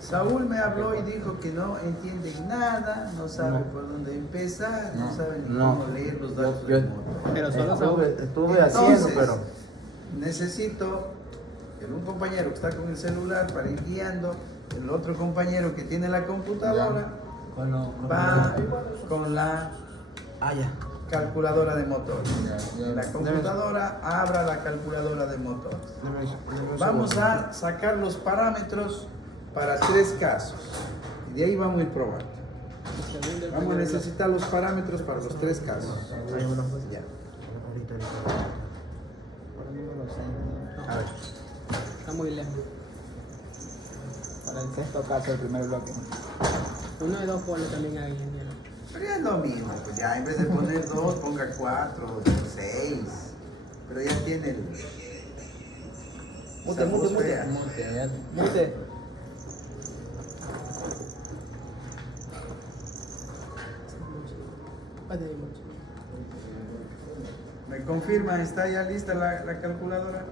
Saúl me habló y dijo que no entienden nada, no sabe No. por dónde empezar, no, No, sabe ni no. cómo leer los datos Yo- del motor. Pero solo Saúl. Estuve haciendo, Entonces, pero necesito un compañero que está con el celular para ir guiando, el otro compañero que tiene la computadora va con la ya. calculadora de motor. Ya. En la computadora abra la calculadora de motor. Deme un Vamos segundo. a sacar los parámetros para 3 casos. Y de ahí vamos a ir probando. Vamos a necesitar los parámetros para los 3 casos. Hay unos- Ya. Ahorita. Ahora mismo no sé. A ver. Está muy lejos. Para el sexto caso del primer bloque. Uno de dos pone también ahí, ingeniero. Pero ya es lo mismo, pues ya en vez de poner 2, ponga 4, 6. Pero ya tiene el. Mute. Mute. ¿Me confirma? ¿Está ya lista la calculadora?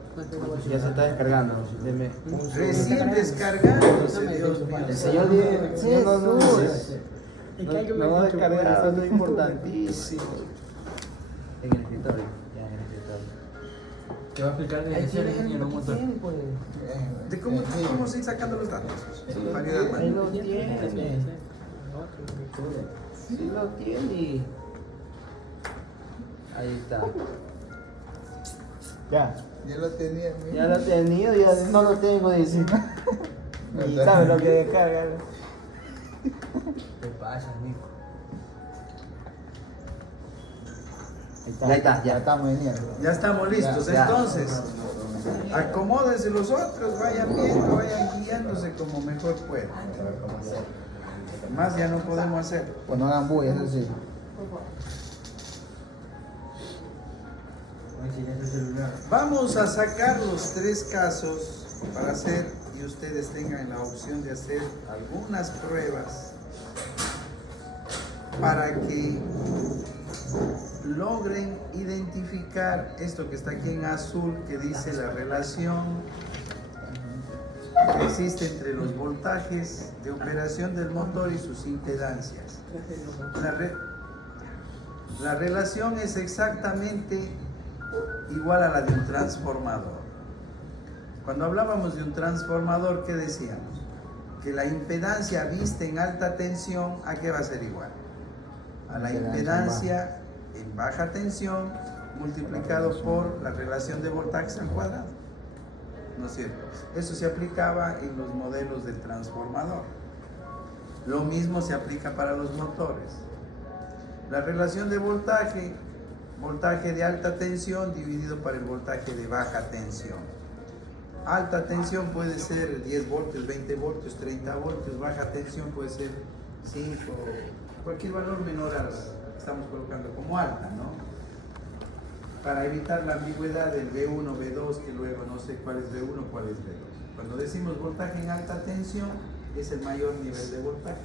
Ya se está descargando. Deme un segundo. Recién descargándose, Dios mío. El señor dice, no va a descargar, eso es importantísimo. En el escritorio, ya en el escritorio. Te va a explicar de emisiones en un motor. ¿De cómo se ir sacando los datos? Variedad, Ahí bueno. lo tiene. Sí lo tiene. Ahí está. Ya lo tenía. Ya lo he tenido, ya no lo tengo, dice. Y sabe lo que descarga. ¿Qué pasa, Nico? Ya está, ya. estamos en Ya estamos listos. Ya. Entonces, acomódense los otros, vayan viendo, vayan guiándose como mejor puedan. Más ya no podemos hacer. Pues no hagan bulla, eso sí. Ay, si ya es el celular. Vamos a sacar los 3 casos para hacer y ustedes tengan la opción de hacer algunas pruebas para que logren identificar esto que está aquí en azul, que dice la relación que existe entre los voltajes de operación del motor y sus impedancias. La relación es exactamente igual a la de un transformador. Cuando hablábamos de un transformador, ¿qué decíamos? Que la impedancia vista en alta tensión, ¿a qué va a ser igual? A la impedancia en baja tensión multiplicado por la relación de voltajes al cuadrado. ¿No es cierto? Eso se aplicaba en los modelos del transformador. Lo mismo se aplica para los motores. La relación de voltaje de alta tensión dividido por el voltaje de baja tensión. Alta tensión puede ser 10 voltios, 20 voltios, 30 voltios. Baja tensión puede ser 5, cualquier valor menor a lo que estamos colocando como alta, ¿no? Para evitar la ambigüedad del B1, B2, que luego no sé cuál es B1, cuál es B2. Cuando decimos voltaje en alta tensión, es el mayor nivel de voltaje.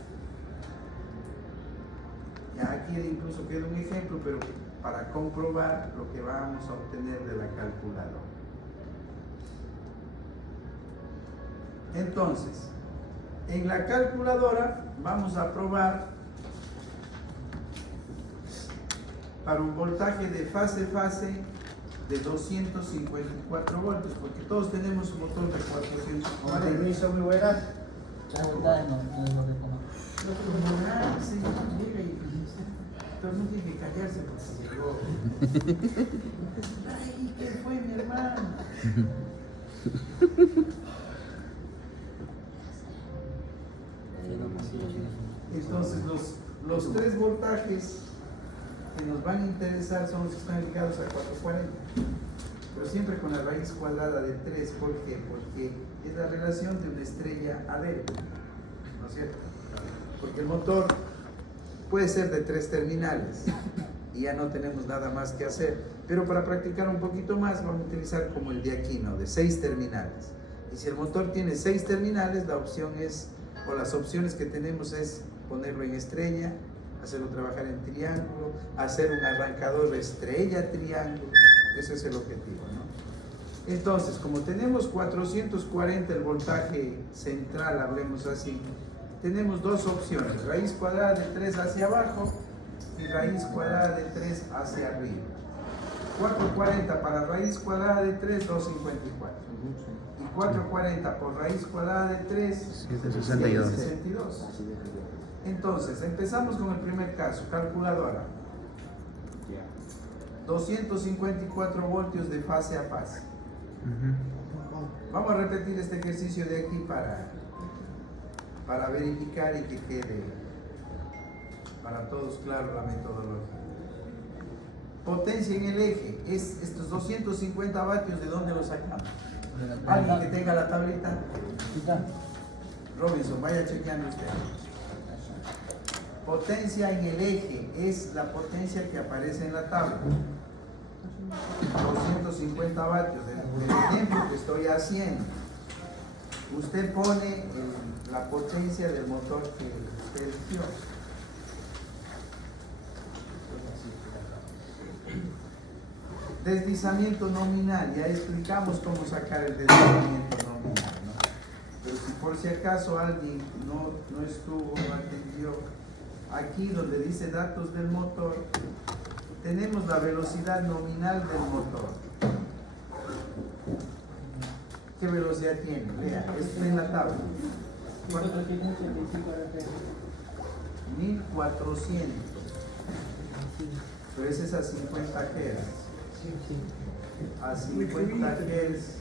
Ya aquí incluso queda un ejemplo, pero para comprobar lo que vamos a obtener de la calculadora. Entonces, en la calculadora vamos a probar para un voltaje de fase de 254 voltios, porque todos tenemos un motor de 440. Permiso, muy buenas. La verdad no es lo que como. No, señor, llega y pero no tiene que callarse porque se llegó. Ay, ¿qué fue, mi hermano? Entonces, los 3 voltajes que nos van a interesar son los que están ligados a 440. Pero siempre con la raíz cuadrada de 3. ¿Por qué? Porque es la relación de una estrella a delta. ¿No es cierto? Porque el motor puede ser de 3 terminales y ya no tenemos nada más que hacer. Pero para practicar un poquito más vamos a utilizar como el de aquí, ¿no? De 6 terminales. Y si el motor tiene 6 terminales, la opción es, o las opciones que tenemos es ponerlo en estrella, hacerlo trabajar en triángulo, hacer un arrancador estrella triángulo. Ese es el objetivo, ¿no? Entonces, como tenemos 440 el voltaje central, hablemos así, tenemos dos opciones, raíz cuadrada de 3 hacia abajo y raíz cuadrada de 3 hacia arriba. 440 para raíz cuadrada de 3, 254. Y 440 por raíz cuadrada de 3, 762. 762. Entonces, empezamos con el primer caso, calculadora. 254 voltios de fase a fase. Vamos a repetir este ejercicio de aquí para verificar y que quede para todos claro la metodología. Potencia en el eje, es estos 250 vatios, ¿de dónde los sacamos? Alguien que tenga la tablita. Robinson, vaya chequeando usted. Potencia en el eje es la potencia que aparece en la tabla. 250 vatios del ejemplo que estoy haciendo. Usted pone la potencia del motor que usted eligió. Deslizamiento nominal, ya explicamos cómo sacar el deslizamiento nominal, ¿no? Pero si por si acaso alguien no estuvo, no atendió, aquí donde dice datos del motor, tenemos la velocidad nominal del motor. ¿Qué velocidad tiene? Vea, esto en la tabla. 1400. Pero ese es a 50 Hz. A 50 Hz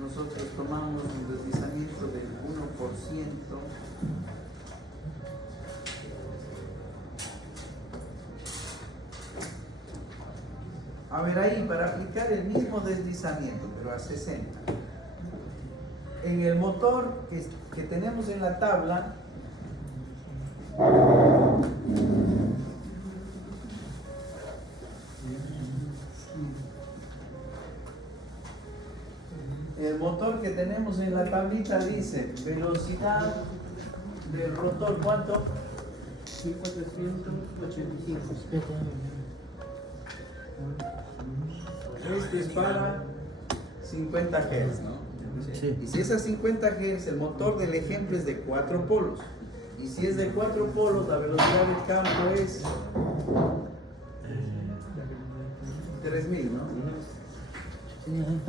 nosotros tomamos un deslizamiento del 1%. A ver ahí, para aplicar el mismo deslizamiento, pero a 60. En el motor que tenemos en la tabla, el motor que tenemos en la tablita dice velocidad del rotor, ¿cuánto? 1485. Esto es para 50 Hz, ¿no? Sí. Y si es a 50 Hz, el motor del ejemplo es de 4 polos. Y si es de 4 polos, la velocidad del campo es 3000, ¿no?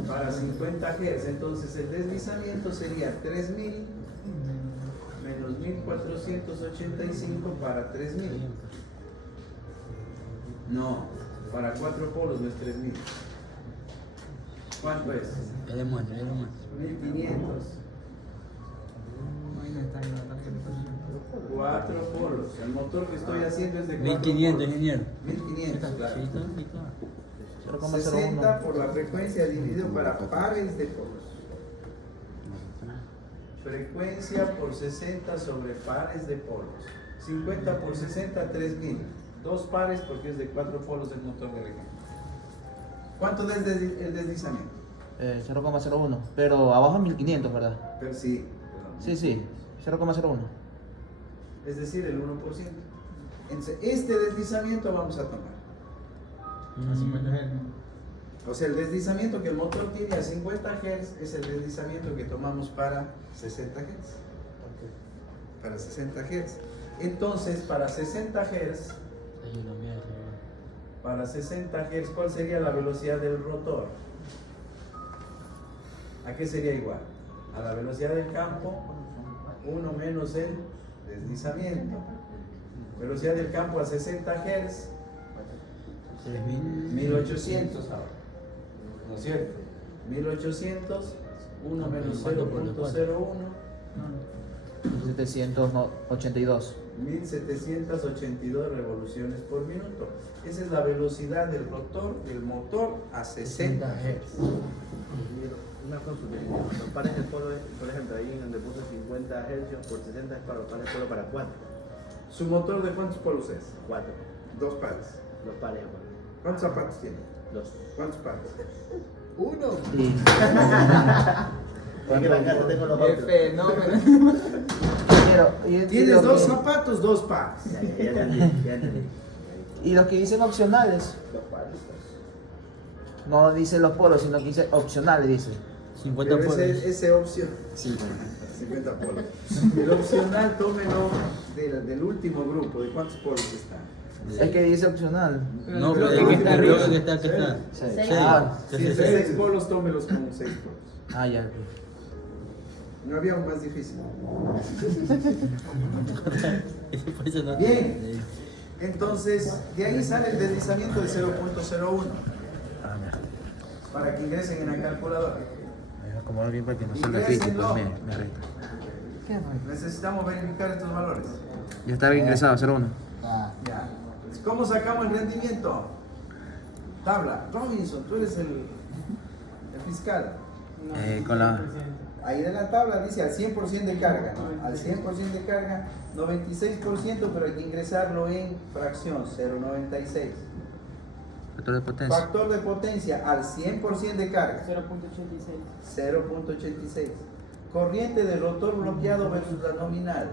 Para 50 Hz, entonces el deslizamiento sería 3000 menos 1485 para 3000. No, para 4 polos no es 3000. ¿Cuánto es? Ya demuestra. 1500. 4 polos. El motor que estoy haciendo es de 4 1500, polos. ingeniero. 1500, claro. 0,01. 60 por la frecuencia dividido para pares de polos. Frecuencia por 60 sobre pares de polos. 50 por 60, 3000. Dos pares porque es de 4 polos el motor del ejemplo. ¿Cuánto es el deslizamiento? 0,01. Pero abajo 1500, ¿verdad? Pero sí. Sí. 0,01. Es decir, el 1%. Entonces, este deslizamiento vamos a tomar. A 50 Hz. O sea, el deslizamiento que el motor tiene a 50 Hz es el deslizamiento que tomamos para 60 Hz. Para 60 Hz. Entonces, para 60 Hz, ¿cuál sería la velocidad del rotor? ¿A qué sería igual? A la velocidad del campo, 1 menos el deslizamiento. Velocidad del campo a 60 Hz, 1800 ahora. ¿No es cierto? 1800, 1 menos 0.01, 782. 1782 revoluciones por minuto. Esa es la velocidad del rotor del motor a 60 Hz. Una consulta, los pares de polo, por ejemplo, ahí donde puso 50 Hz por 60 es para los pares de polo para 4. ¿Su motor de cuántos polos es? 4. 2 pares. Los pares de polo. ¿Cuántos zapatos tiene? 2. ¿Cuántos pares? Uno. Es que en la casa tengo los ¡Qué otros. fenómeno! Tienes 2 zapatos, 2 pares. Ya entendí. Y los que dicen opcionales. Los pares. No dice los polos, sino que dice opcional, dice. 50 Pero polos. ese opción. 50 polos. El opcional, tómelo del último grupo. ¿De cuántos polos está? Es que dice opcional. No, Pero pero que es que está está arriba. arriba, que está, que está. Seis. Sí. Ah, Que Si se es de seis. 6 polos, tómelos como 6 polos. ah, ya. No había un más difícil. Por eso no- Bien. Entonces, de ahí sale el deslizamiento de 0.01 Ah, mira. para que ingresen en la calculadora. Voy a acomodar bien para que no salga Ingrésenlo. crítico. Me arregla. Necesitamos verificar estos valores. Ya está ingresado, 01. Ah, Ya. ¿Cómo sacamos el rendimiento? Tabla. Robinson, tú eres el fiscal. No, Con la- 100%. Ahí en la tabla dice al 100% de carga, ¿no? Al 100% de carga, 96%, pero hay que ingresarlo en fracción, 0.96. Factor de potencia. Factor de potencia al 100% de carga, 0.86. 0.86. Corriente de rotor bloqueado versus la nominal,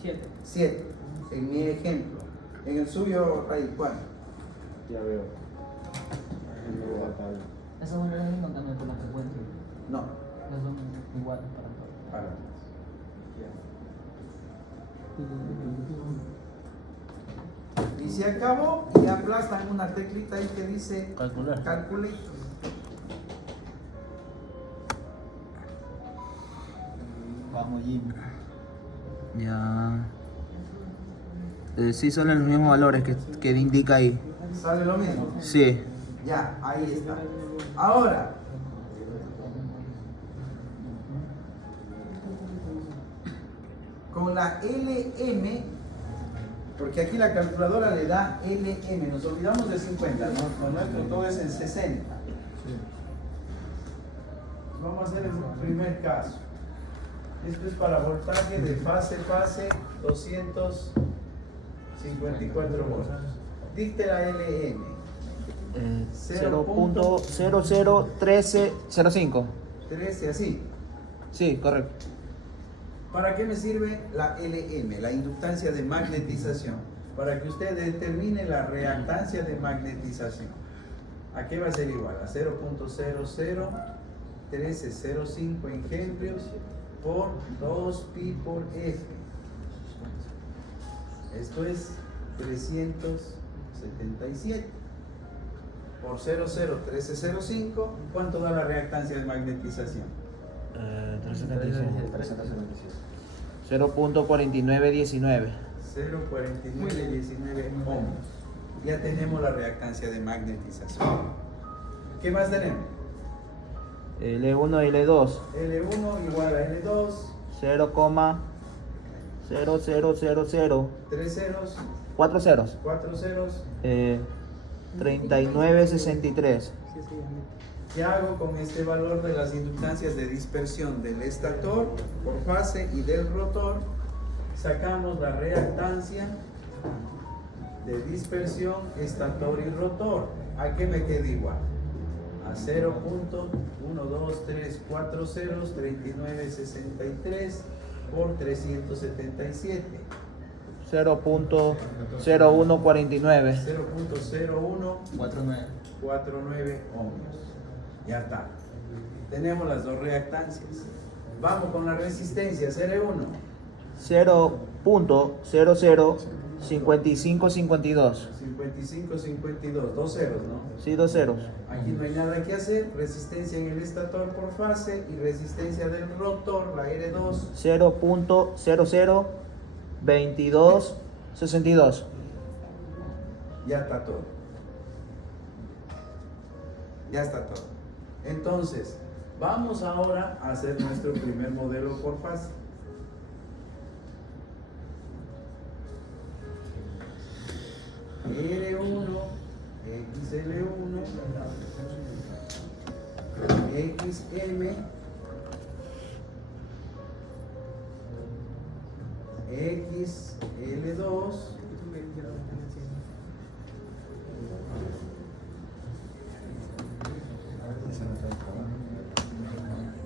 7. 7. En mi ejemplo. En el suyo, Ray, ¿cuánto? Ya veo. No va a tabla. esos valores no cambian por la frecuencia. No. Esos son iguales para todos. Para. Y se acabó y aplastan una teclita ahí que dice Calcular. calculate. Vamos, Jim. Ya. Sí, son los mismos valores que indica ahí. ¿Sale lo mismo? Sí. Ya, ahí está. Ahora, con la LM, porque aquí la calculadora le da LM, nos olvidamos de 50, ¿no? Con nuestro todo es en 60. Vamos a hacer el primer caso. Esto es para voltaje de fase, 254 volts. Dicte la LM. 0.001305. 13 así. Sí, correcto. ¿Para qué me sirve la LM, la inductancia de magnetización? Para que usted determine la reactancia de magnetización. ¿A qué va a ser igual? A 0.001305 engendrios por 2pi por F. Esto es 377. Por 0.01305, ¿cuánto da la reactancia de magnetización? 0.4919. 0.4919 ohms. Ya tenemos la reactancia de magnetización. ¿Qué más tenemos? L1 y L2. L1 igual a L2, 0,0000. 3 ceros, 4 ceros. 4 ceros. 3963. Sí, sí, ya. ¿Qué hago con este valor de las inductancias de dispersión del estator por fase y del rotor? Sacamos la reactancia de dispersión estator y rotor. ¿A qué me queda igual? A 0.1234 ceros, 3963 por 377. 0.0149. 0.0149 49. ohmios. Ya está. Tenemos las dos reactancias. Vamos con la resistencia, CR1. 0.005552. 55-52, dos ceros, ¿no? Sí, 2 ceros. Aquí no hay nada que hacer. Resistencia en el estator por fase y resistencia del rotor, la R2. 0.002262. Ya está todo. Ya está todo. Entonces, vamos ahora a hacer nuestro primer modelo por fase. R1, XL1, XM, XL2,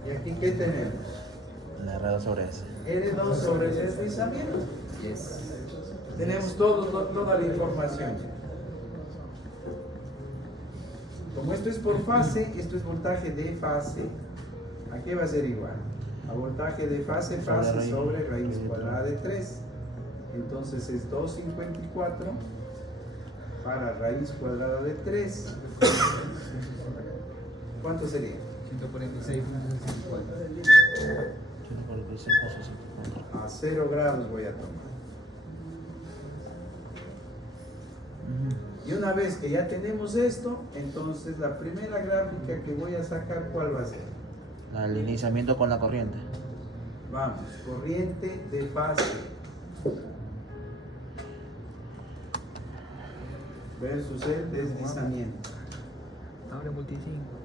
y aquí ¿qué tenemos? La R2 sobre ese. R2 sobre el deslizamiento. Tenemos toda la información. Como esto es por fase, esto es voltaje de fase. ¿A qué va a ser igual? A voltaje de fase sobre raíz cuadrada de 3. Entonces es 254 para raíz cuadrada de 3. ¿Cuánto sería? 146.64. A 0 grados voy a tomar. Y una vez que ya tenemos esto, entonces la primera gráfica que voy a sacar, ¿cuál va a ser? Al iniciamiento con la corriente. Vamos, corriente de fase versus el deslizamiento. Abre multicinco.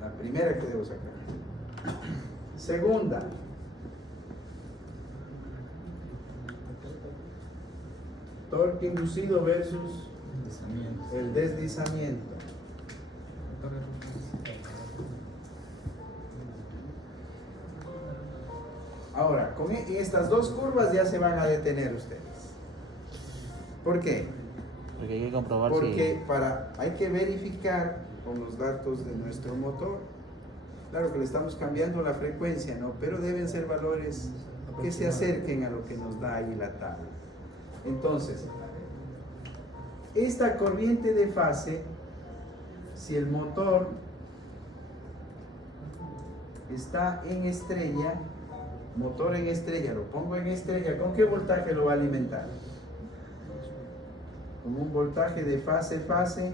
La primera que debo sacar. Segunda. Torque inducido versus el deslizamiento. Ahora, con estas dos curvas ya se van a detener ustedes. ¿Por qué? Porque hay que comprobar Porque hay que verificar con los datos de nuestro motor. Claro que le estamos cambiando la frecuencia, ¿no? Pero deben ser valores que se acerquen a lo que nos da ahí la tabla. Entonces, esta corriente de fase, si el motor está en estrella, motor en estrella, lo pongo en estrella, ¿con qué voltaje lo va a alimentar? Con un voltaje de fase-fase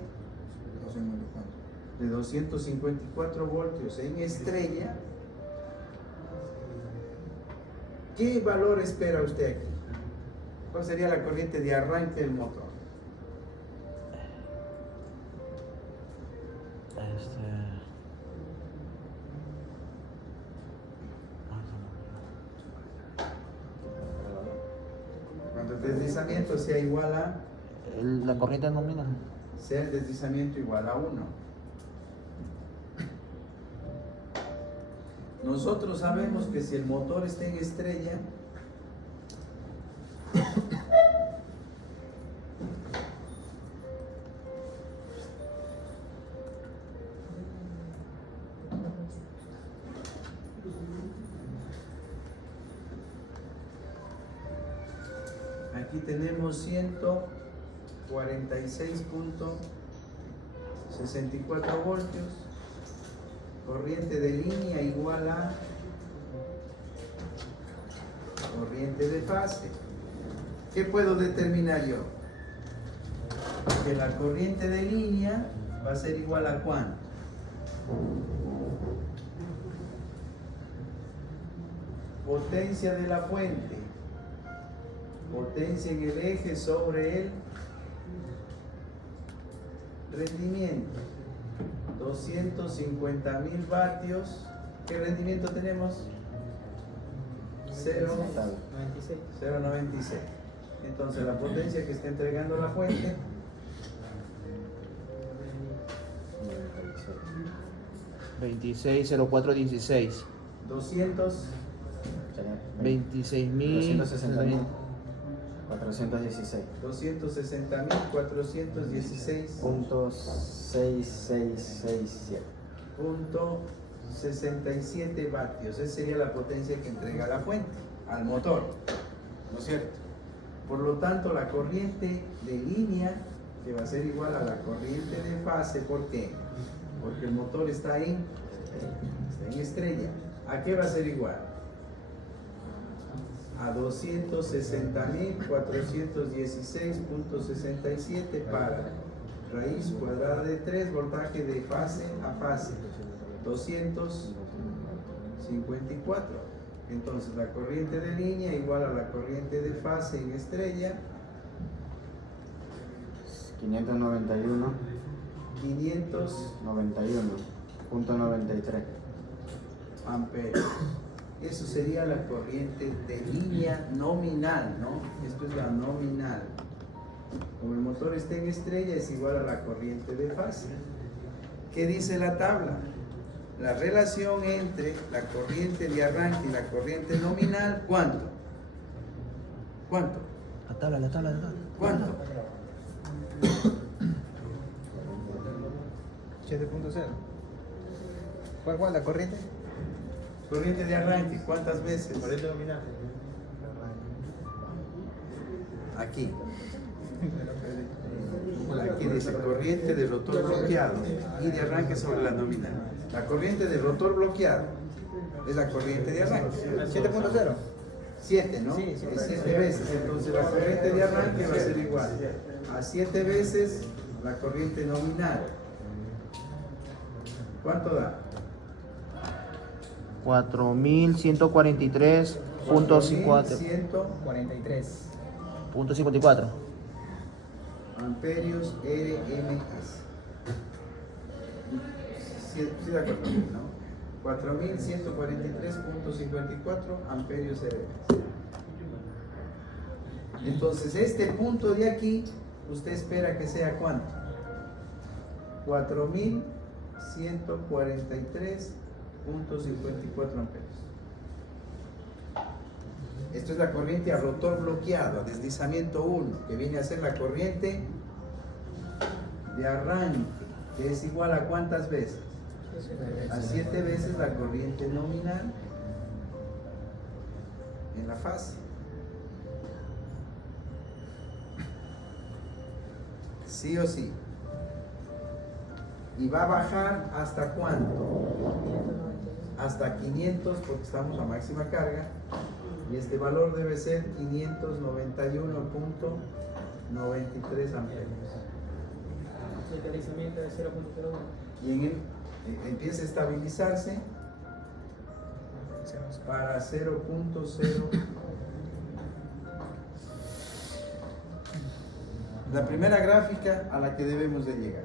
de 254 voltios en estrella. ¿Qué valor espera usted aquí? ¿Cuál sería la corriente de arranque del motor? Cuando el deslizamiento sea igual a... la corriente nominal. sea el deslizamiento igual a 1. Nosotros sabemos que si el motor está en estrella, aquí tenemos 146.64 voltios, corriente de línea igual a corriente de fase. ¿Qué puedo determinar yo? Que la corriente de línea va a ser igual a ¿cuánto? Potencia de la fuente, potencia en el eje sobre el rendimiento, 250.000 vatios. ¿Qué rendimiento tenemos? 0.96. Entonces la potencia que está entregando la fuente, 260416. 26.000. 416. 260.416. Punto 6667. Punto 67 vatios. Esa sería la potencia que entrega la fuente al motor, ¿no es cierto? Por lo tanto, la corriente de línea, que va a ser igual a la corriente de fase, ¿por qué? Porque el motor está en estrella. ¿A qué va a ser igual? A 260.416.67 para raíz cuadrada de 3, voltaje de fase a fase, 254. Entonces la corriente de línea igual a la corriente de fase en estrella, 591. 591.93 amperios. Eso sería la corriente de línea nominal, ¿no? Esto es la nominal. Como el motor está en estrella, es igual a la corriente de fase. ¿Qué dice la tabla? La relación entre la corriente de arranque y la corriente nominal, ¿cuánto? ¿Cuánto? La tabla. ¿Cuánto? 7.0. ¿Cuál? ¿La corriente? Corriente de arranque, ¿cuántas veces? Corriente nominal. Aquí. Aquí dice corriente de rotor bloqueado y de arranque sobre la nominal. La corriente de rotor bloqueado es la corriente de arranque. 7.0. 7, ¿no? Sí, sí. Es 7 veces. Entonces la corriente de arranque va a ser igual a 7 veces la corriente nominal. ¿Cuánto da? 4143.54. 43. Amperios RMS. Sí, de acuerdo, ¿no? 4143.54 amperios RMS. Entonces, este punto de aquí, usted espera que sea ¿cuánto? 4143.54 amperios. Esto es la corriente a rotor bloqueado, a deslizamiento 1, que viene a ser la corriente de arranque, que es igual a ¿cuántas veces? A 7 veces la corriente nominal en la fase. Sí o sí. Y va a bajar ¿hasta cuánto? Hasta 500, porque estamos a máxima carga. Y este valor debe ser 591.93 amperios. El deslizamiento de 0.01. Y en él empieza a estabilizarse para 0.0. La primera gráfica a la que debemos de llegar.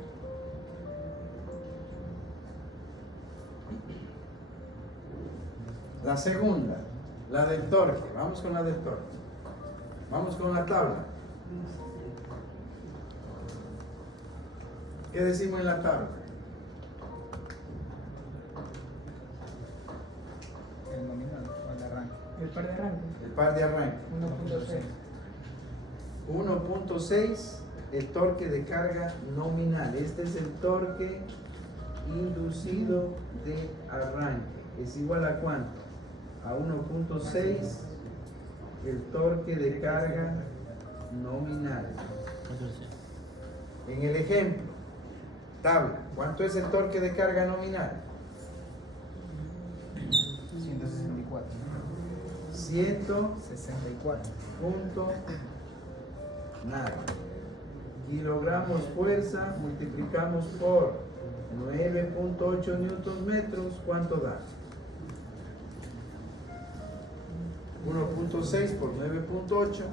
La segunda, la del torque. Vamos con la del torque. Vamos con la tabla. ¿Qué decimos en la tabla? El nominal o el arranque. El par de arranque. El par de arranque. 1.6. 1.6, el torque de carga nominal. Este es el torque inducido de arranque. ¿Es igual a cuánto? A 1.6, el torque de carga nominal. En el ejemplo, tabla, ¿cuánto es el torque de carga nominal? 164. 164. Punto nada. Kilogramos fuerza, multiplicamos por 9.8 newton metros, ¿cuánto da? 1.6 por 9.8.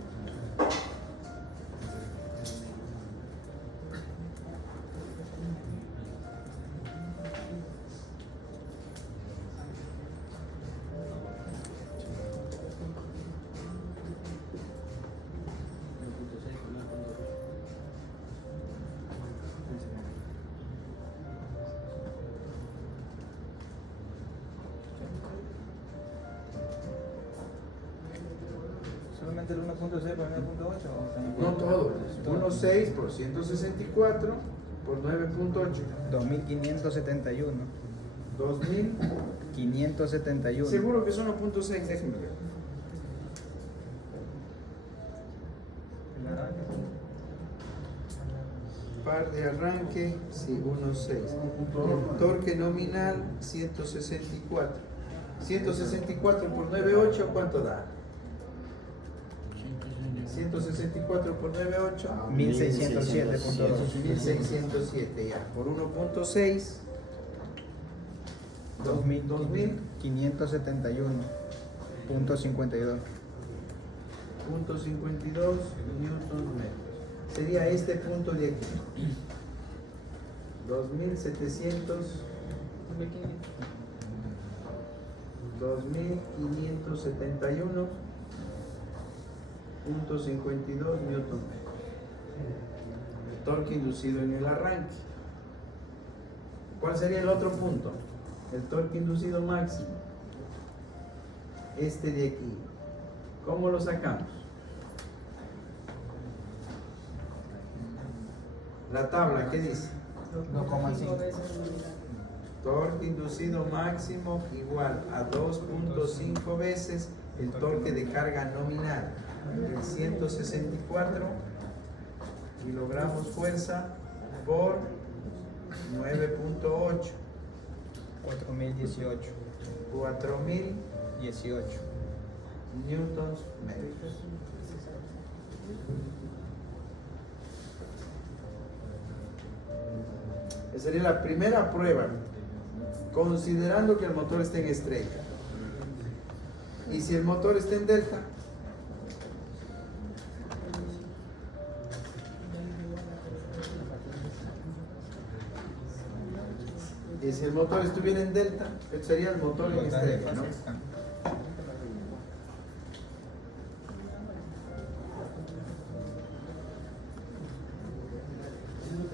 ¿Solamente el 1.0 por 9.8 o también? No todo, 1.6 por 164 por 9.8. 2571. 2000. 571. Seguro que son 1.6, déjenme ver. El arranque. Par de arranque, sí, 1.6. El torque nominal, 164. 164 por 9.8, ¿cuánto da? 164 por 9.8. 1607.2. 1607 ya. Por 1.6. 2000. 571.52. Punto 52 newton metros. Sería este punto de aquí. 2700. 2571.52 newton metros. El torque inducido en el arranque. ¿Cuál sería el otro punto? El torque inducido máximo. Este de aquí. ¿Cómo lo sacamos? La tabla, ¿qué dice? 2,5 veces el nominal. Torque inducido máximo igual a 2.5 veces el torque de carga nominal. El 164 kilogramos fuerza por 9.8. 4018. 4018 newtons metros. Esa sería la primera prueba, considerando que el motor esté en estrella. Y si el motor está en delta, y si el motor estuviera en delta, este sería el motor en estrella, ¿no?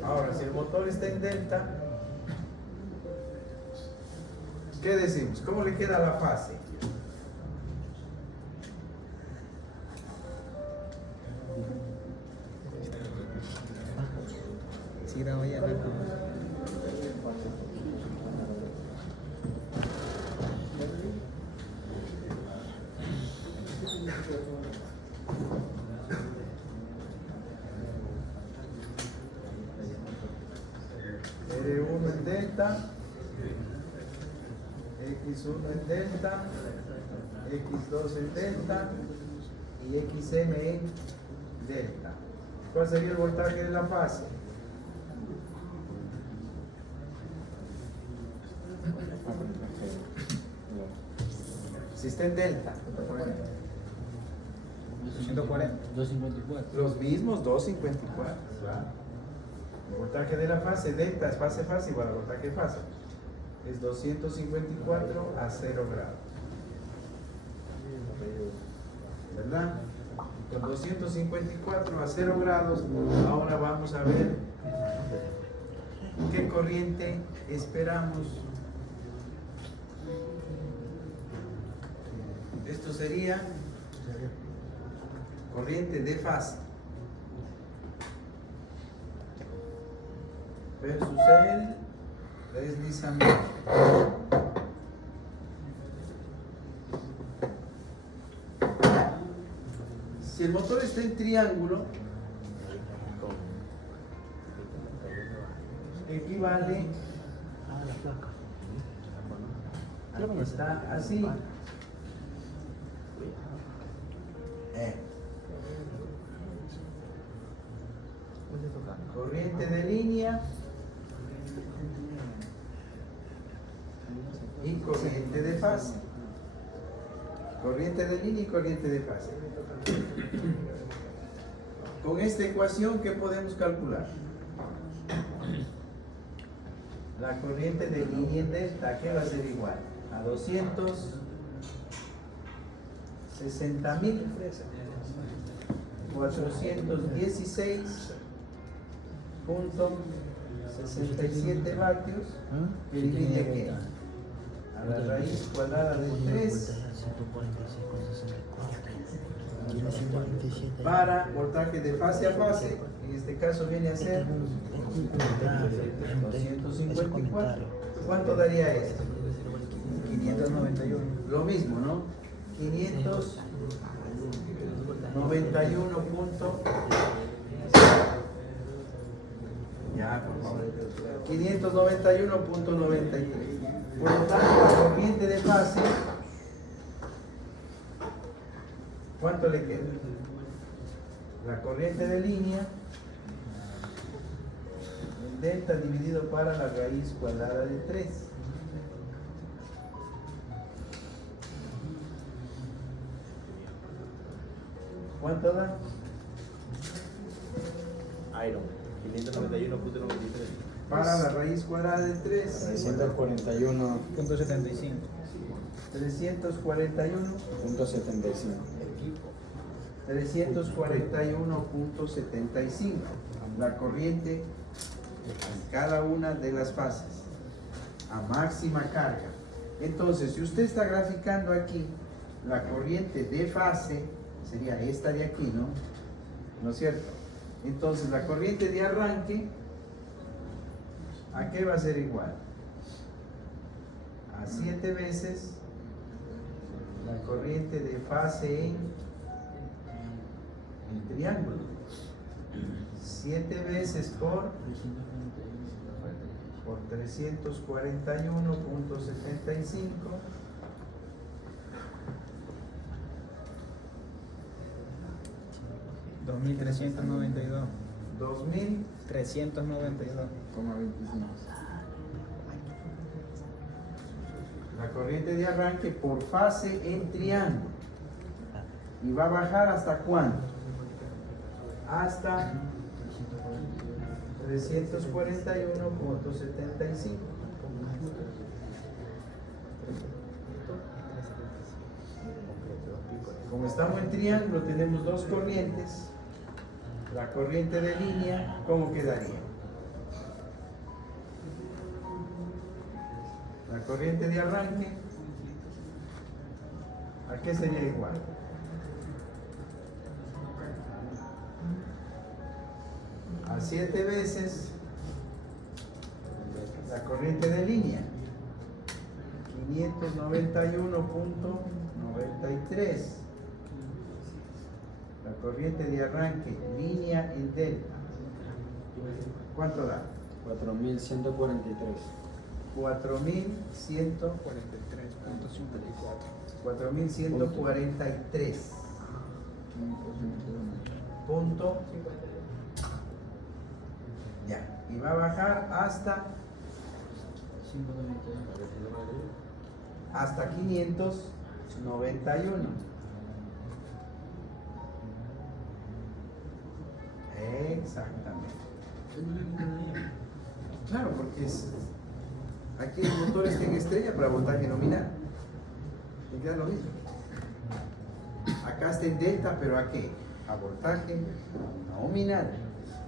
Ahora, si el motor está en delta, ¿qué decimos? ¿Cómo le queda la fase? Sí, grabo ya. R1 en delta, X1 en delta, X2 en delta y XM en delta. ¿Cuál sería el voltaje de la fase? Si está en delta, 140. 254. los mismos 254. Claro. El voltaje de la fase delta es fase igual al voltaje de fase. Es 254 a 0 grados. ¿Verdad? Con 254 a 0 grados, ahora vamos a ver qué corriente esperamos. Esto sería corriente de fase versus el deslizamiento. Si el motor está en triángulo, equivale a que está así. Corriente de línea y corriente de fase. Corriente de línea y corriente de fase. Con esta ecuación, ¿qué podemos calcular? La corriente de línea en delta, ¿qué va a ser igual? A 260.416.67 vatios, que divide ¿qué? A la raíz cuadrada de 3 para voltaje de fase a fase, en este caso viene a ser 254. ¿Cuánto daría esto? 591. Lo mismo, ¿no? 591 punto. Ya, por favor. 591.93. Por lo tanto, la corriente de fase, ¿cuánto le queda? La corriente de línea, el delta dividido para la raíz cuadrada de 3. ¿Cuánto da? Iron, 591.93. Para la raíz cuadrada de 3. 341.75. 341.75. 341.75. La corriente en cada una de las fases a máxima carga. Entonces, si usted está graficando aquí, la corriente de fase sería esta de aquí, ¿no? ¿No es cierto? Entonces, la corriente de arranque ¿A qué va a ser igual? A 7 veces la corriente de fase en triángulo. 7 veces por 341.75. 2392. 2000. 392. La corriente de arranque por fase en triángulo. ¿Y va a bajar hasta cuánto? Hasta 341.75. Como estamos en triángulo, tenemos dos corrientes. La corriente de línea, ¿cómo quedaría? La corriente de arranque, ¿a qué sería igual? A 7 veces la corriente de línea, 591.93. La corriente de arranque, línea en delta. ¿Cuánto da? 4143. 4143. Punto. Ya. Y va a bajar hasta 591. Exactamente. Claro, porque aquí el motor está en estrella para voltaje nominal. Y queda lo mismo. Acá está en delta, pero ¿a qué? A voltaje nominal.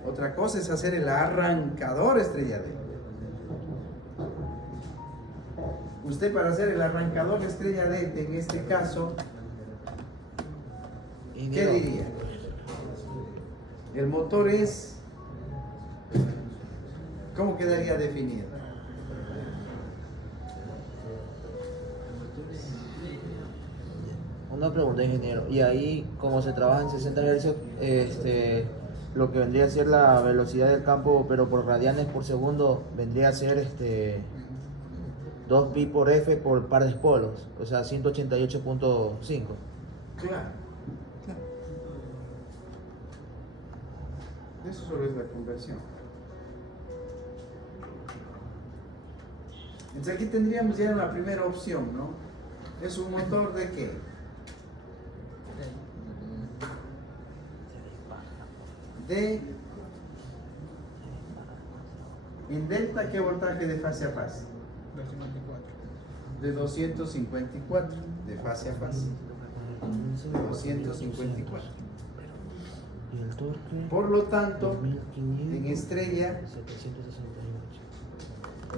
Otra cosa es hacer el arrancador estrella delta. Usted, para hacer el arrancador estrella delta, en este caso, ¿qué diría? El motor es, ¿cómo quedaría definido? Una pregunta, ingeniero. Y ahí, como se trabaja en 60 Hz, lo que vendría a ser la velocidad del campo, pero por radianes por segundo, vendría a ser 2 pi por F por par de polos, o sea, 188.5. Claro. Eso solo es la conversión. Entonces aquí tendríamos ya la primera opción, ¿no? ¿Es un motor de qué? En delta, ¿qué voltaje de fase a fase? 254. De 254, de fase a fase. 254. Y el torque, Por lo tanto, 1500, en estrella, 768.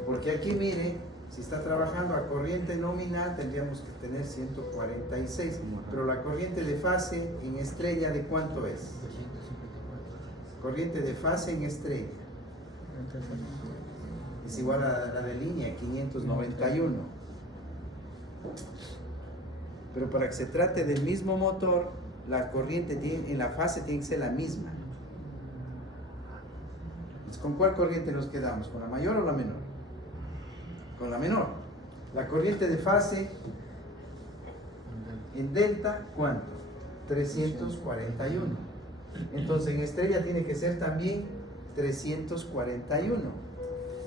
porque aquí mire, si está trabajando a corriente nominal tendríamos que tener 146, pero la corriente de fase en estrella, ¿de cuánto es? Corriente de fase en estrella es igual a la de línea, 591. Pero para que se trate del mismo motor, la corriente en la fase tiene que ser la misma. Entonces, ¿con cuál corriente nos quedamos? ¿Con la mayor o la menor? Con la menor. La corriente de fase en delta, ¿cuánto? 341. Entonces en estrella tiene que ser también 341.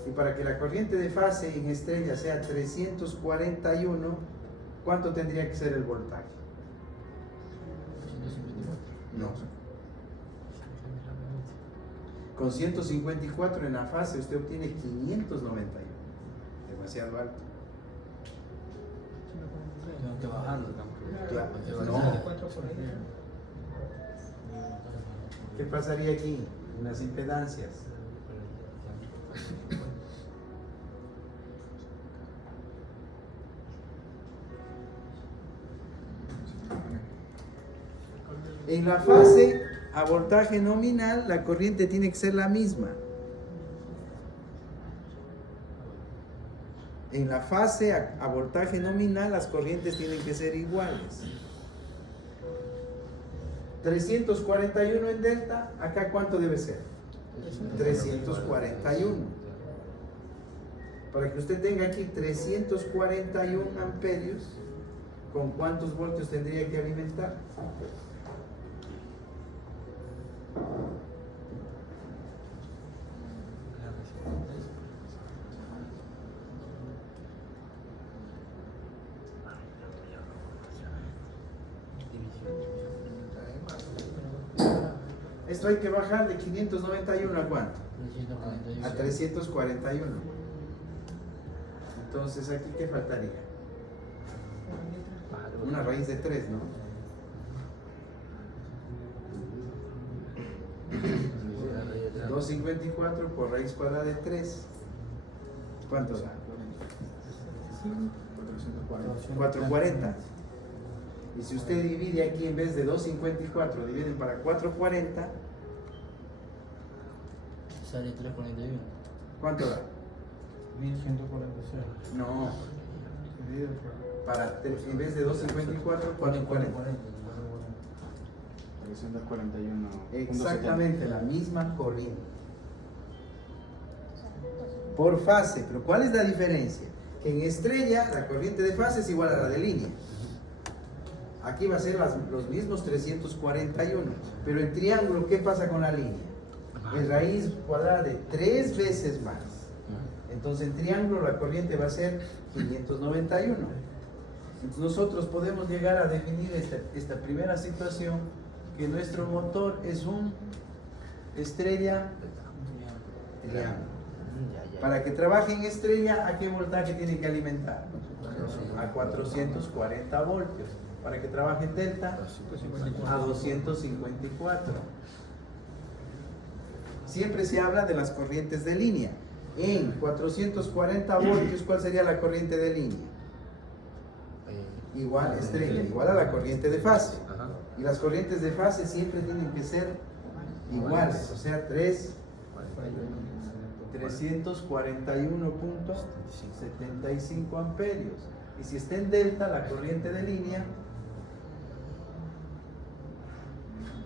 Y para que la corriente de fase en estrella sea 341, ¿cuánto tendría que ser el voltaje? No. Con 154 en la fase usted obtiene 591. Demasiado alto. Tengo que bajarlo. Claro. No. No. ¿Qué pasaría aquí en las impedancias? En la fase a voltaje nominal, la corriente tiene que ser la misma. En la fase a voltaje nominal las corrientes tienen que ser iguales. 341 en delta, acá ¿cuánto debe ser? 341. Para que usted tenga aquí 341 amperios, ¿con cuántos voltios tendría que alimentar? Esto hay que bajar de 591 a cuánto? A 341. Entonces, ¿aquí qué faltaría? Una raíz de 3, ¿no? Sí. 254 por raíz cuadrada de 3. ¿Cuánto da? 440. Y si usted divide aquí en vez de 254, dividen para 440, Sale 341. ¿cuánto da? 1146. No, en vez de 254, 440. 341. Exactamente la misma corriente. Por fase, pero ¿cuál es la diferencia? Que en estrella la corriente de fase es igual a la de línea. Aquí va a ser los mismos 341, pero en triángulo, ¿qué pasa con la línea? Es raíz cuadrada de 3 veces más. Entonces en triángulo la corriente va a ser 591. Entonces nosotros podemos llegar a definir esta primera situación, que nuestro motor es un estrella triángulo. Para que trabaje en estrella, ¿a qué voltaje tiene que alimentar? A 440 voltios. Para que trabaje en delta, a 254. Siempre se habla de las corrientes de línea. En 440 voltios, ¿cuál sería la corriente de línea? Igual estrella, igual a la corriente de fase. Y las corrientes de fase siempre tienen que ser iguales, o sea, 341.75 amperios. Y si está en delta, la corriente de línea,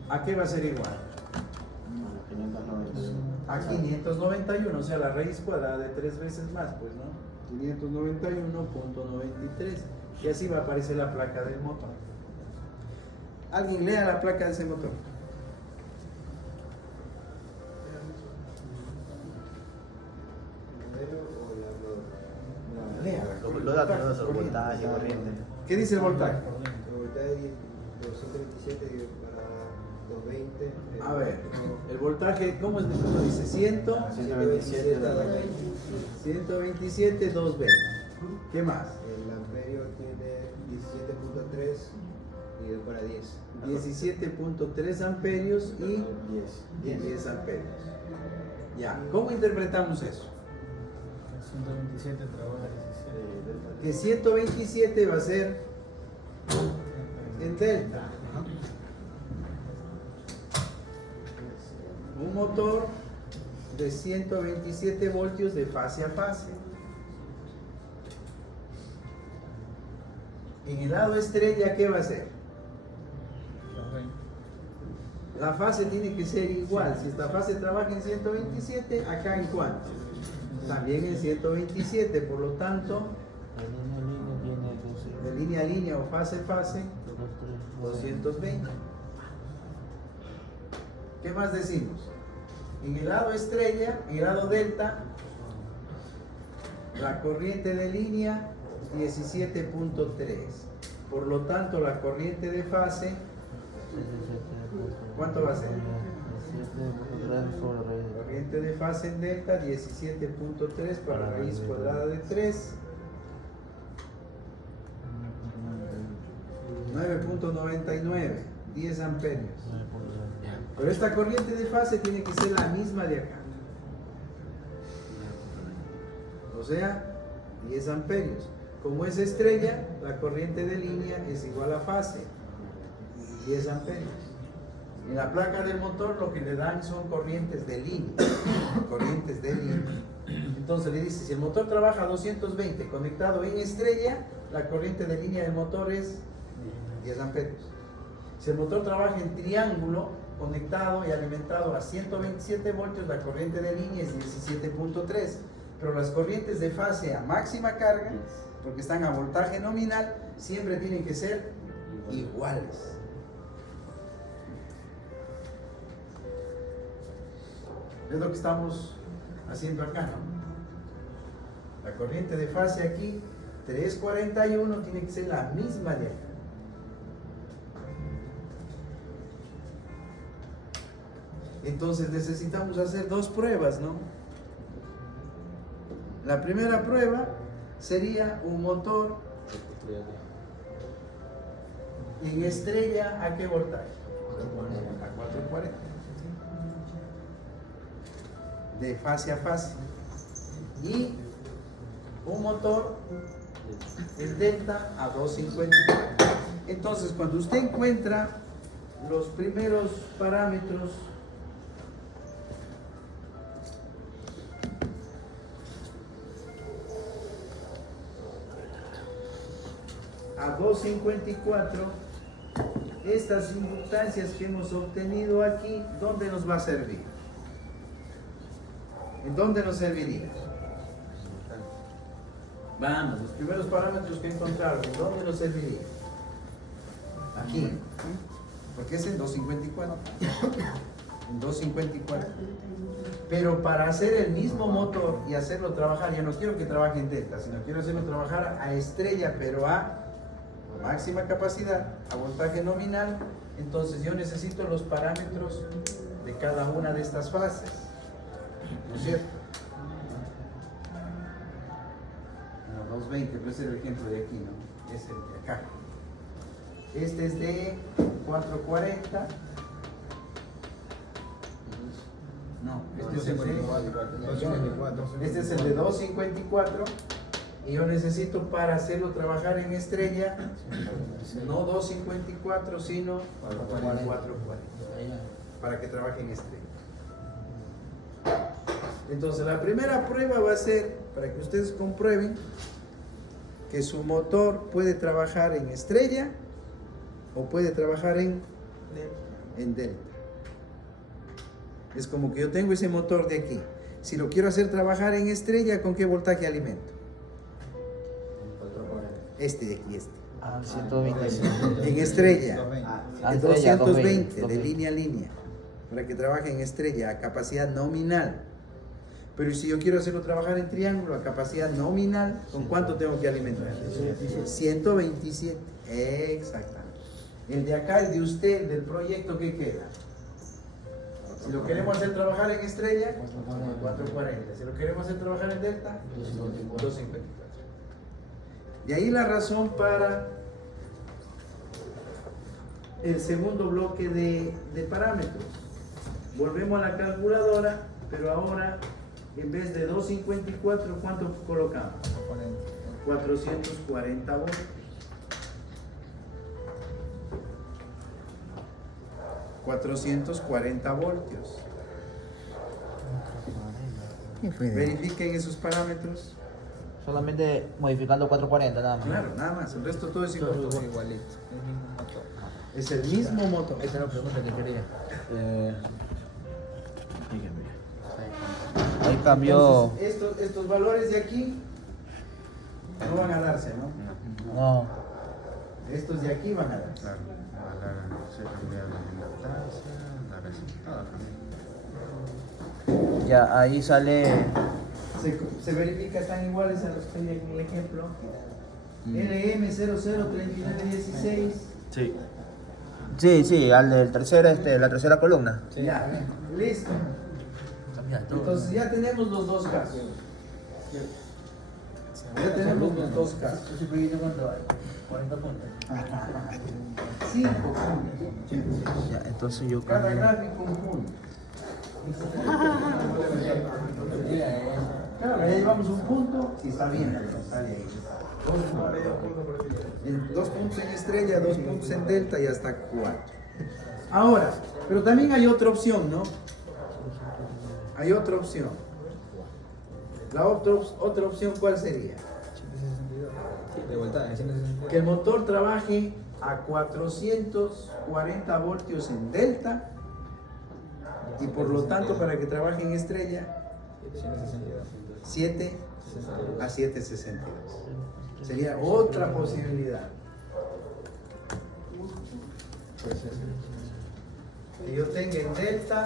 ¿a qué va a ser igual? A 591, o sea, la raíz cuadrada de 3 veces más, pues, ¿no? 591.93. Y así va a aparecer la placa del motor. ¿Alguien lea la placa de ese motor? Lea. Los datos, los voltaje, corriente. ¿Qué dice el voltaje? El voltaje 227 para 220. A ver, el voltaje, ¿cómo es? ¿Cómo dice? 127. 127, 220. ¿Qué más? El amperio tiene 17.3 y 2 para 10. 17.3 amperios y 10 amperios. Ya, ¿cómo interpretamos eso? 127 trabaja 17. Que 127 va a ser en delta. Un motor de 127 voltios de fase a fase. En el lado estrella, ¿qué va a ser? La fase tiene que ser igual. Si esta fase trabaja en 127, acá en cuánto? También en 127. Por lo tanto, de línea a línea o fase a fase, 220. ¿Qué más decimos? En el lado estrella, en el lado delta, la corriente de línea 17.3. Por lo tanto, la corriente de fase, ¿cuánto va a ser? Corriente de fase en delta 17.3 para raíz cuadrada de 3. 9.99, 10 amperios. Pero esta corriente de fase tiene que ser la misma de acá. O sea, 10 amperios. Como es estrella, la corriente de línea es igual a fase. 10 amperios. En la placa del motor lo que le dan son corrientes de línea. Corrientes de línea. Entonces le dice, si el motor trabaja a 220 conectado en estrella, la corriente de línea del motor es 10 amperios. Si el motor trabaja en triángulo, conectado y alimentado a 127 voltios, la corriente de línea es 17.3. Pero las corrientes de fase a máxima carga, porque están a voltaje nominal, siempre tienen que ser iguales. Es lo que estamos haciendo acá, ¿no? La corriente de fase aquí, 341, tiene que ser la misma de acá. Entonces necesitamos hacer dos pruebas, ¿no? La primera prueba sería un motor en estrella, ¿a qué voltaje? A 440. De fase a fase. Y un motor en delta a 250. Entonces, cuando usted encuentra los primeros parámetros a 254, estas inductancias que hemos obtenido aquí, ¿dónde nos va a servir? ¿En dónde nos serviría? Vamos, los primeros parámetros que encontraron, ¿en dónde nos serviría? Aquí, porque es en 254. En 254. Pero para hacer el mismo motor y hacerlo trabajar, ya no quiero que trabaje en delta, sino quiero hacerlo trabajar a estrella, pero a máxima capacidad, a voltaje nominal. Entonces yo necesito los parámetros de cada una de estas fases, ¿no es cierto? 220, pero ese es el ejemplo de aquí, ¿no? Es el de acá. Este es de 440. No, este es el de 254. Este es el de 254. Y yo necesito, para hacerlo trabajar en estrella, no 254, sino 440, para que trabaje en estrella. Entonces la primera prueba va a ser para que ustedes comprueben que su motor puede trabajar en estrella o puede trabajar en delta. Es como que yo tengo ese motor de aquí. Si lo quiero hacer trabajar en estrella, ¿con qué voltaje alimento? Este de aquí, este. 125. En estrella, de Estrella, 220, de línea a línea, para que trabaje en estrella a capacidad nominal. Pero si yo quiero hacerlo trabajar en triángulo a capacidad nominal, ¿con cuánto tengo que alimentar? 127. Exactamente. El de acá, el de usted, del proyecto, ¿qué queda? Si lo queremos hacer trabajar en estrella, 440. Si lo queremos hacer trabajar en delta, 254. De ahí la razón para el segundo bloque de parámetros. Volvemos a la calculadora, pero ahora en vez de 254, ¿cuánto colocamos? 440 voltios. 440 voltios. Verifiquen esos parámetros. Solamente modificando 440 nada más. Claro, nada más. El resto todo es igual. Igualito. Es el mismo motor. Esa es la pregunta que quería. Ahí cambió. Entonces, estos valores de aquí no van a darse, ¿no? No. Estos de aquí van a darse. Ya, ahí sale. Se verifica, están iguales a los que tenía en el ejemplo. LM003916. Sí. Sí, al del tercer, la tercera columna. Ya, listo. Entonces ya tenemos los dos casos. Ya tenemos los dos casos. ¿Ese proyecto cuánto vale? 40 puntos. 5 puntos. Ya, entonces yo Cada cambio. gráfico un punto. Claro, ya llevamos un punto y está bien, pero sale ahí. 2 puntos en estrella, 2 puntos en delta y hasta 4. Ahora, pero también hay otra opción, ¿no? Hay otra opción. La otra opción, ¿cuál sería? 162. De voltaje, 162. Que el motor trabaje a 440 voltios en delta y por lo tanto para que trabaje en estrella 162. 7 a 762. Sería otra posibilidad. Que yo tenga en delta,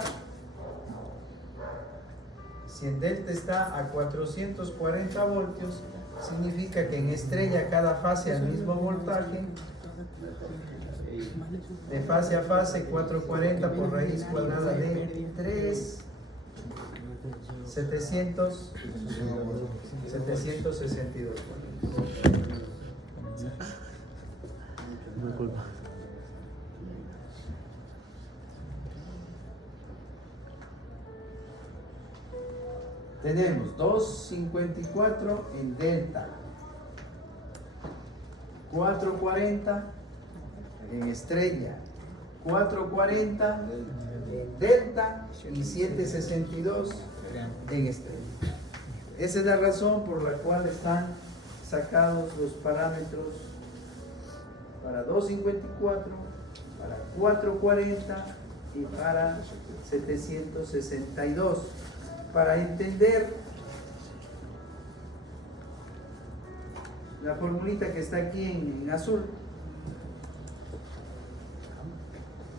si en delta está a 440 voltios, significa que en estrella cada fase al mismo voltaje, de fase a fase 440 por raíz cuadrada de 3, 762. Disculpa. Tenemos 254 en delta, 440 en estrella, 440 en delta y 762 en estrella. Esa es la razón por la cual están sacados los parámetros para 254, para 440 y para 762. Para entender la formulita que está aquí en azul,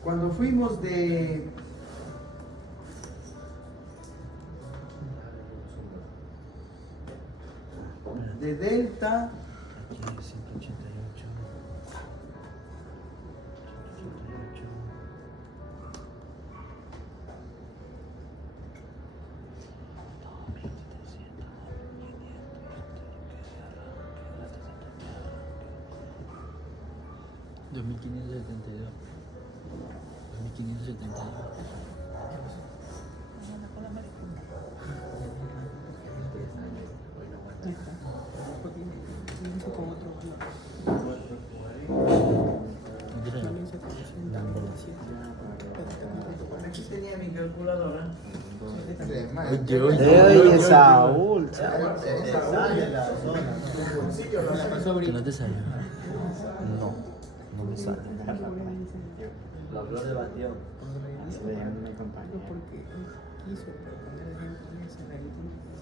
cuando fuimos de delta Aquí 188. 188. aquí tenía mi calculadora. Oye, Saúl, chaval. Que no te salió. No, no me sale. La flor de Bastión. Se le llama una campaña. Porque él quiso proponer el ejemplo de esa regla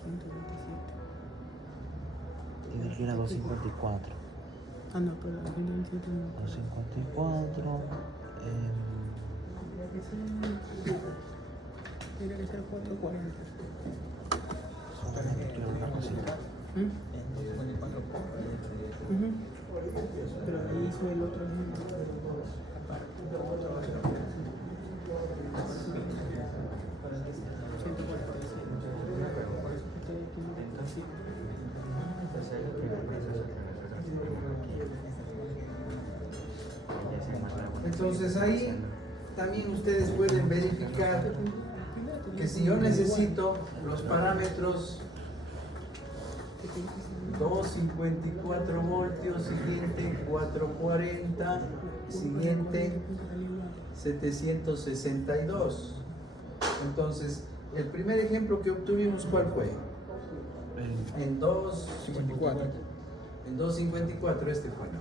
127. Tiene que ir a 254. Ah, no, pero la 127 no. 254. Tiene que ser 440. Solamente quiero una cosita. Ujú. Pero ahí hizo el otro ejemplo. Entonces ahí también ustedes pueden verificar que si yo necesito los parámetros 254 voltios, siguiente 440, siguiente 762. Entonces, el primer ejemplo que obtuvimos, ¿cuál fue? En 254. En 254 este fue, ¿no?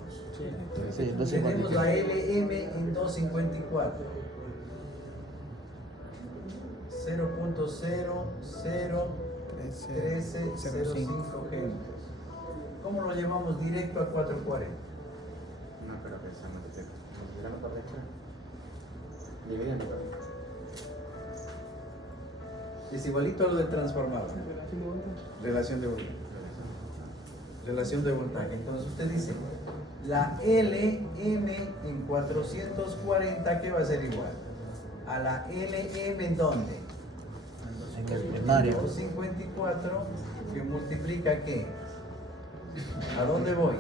Sí, Tenemos la LM en 254. 0.001305 gentes. ¿Cómo lo llevamos directo a 440? No, pero pensamos que la nota recta. Dividen por ahí. Es igualito a lo del transformador. Relación de voltaje. Relación de voltaje. Entonces usted dice, la LM en 440, ¿qué va a ser igual? A la LM en dónde? En el primario. 254, que multiplica ¿qué? ¿A dónde voy?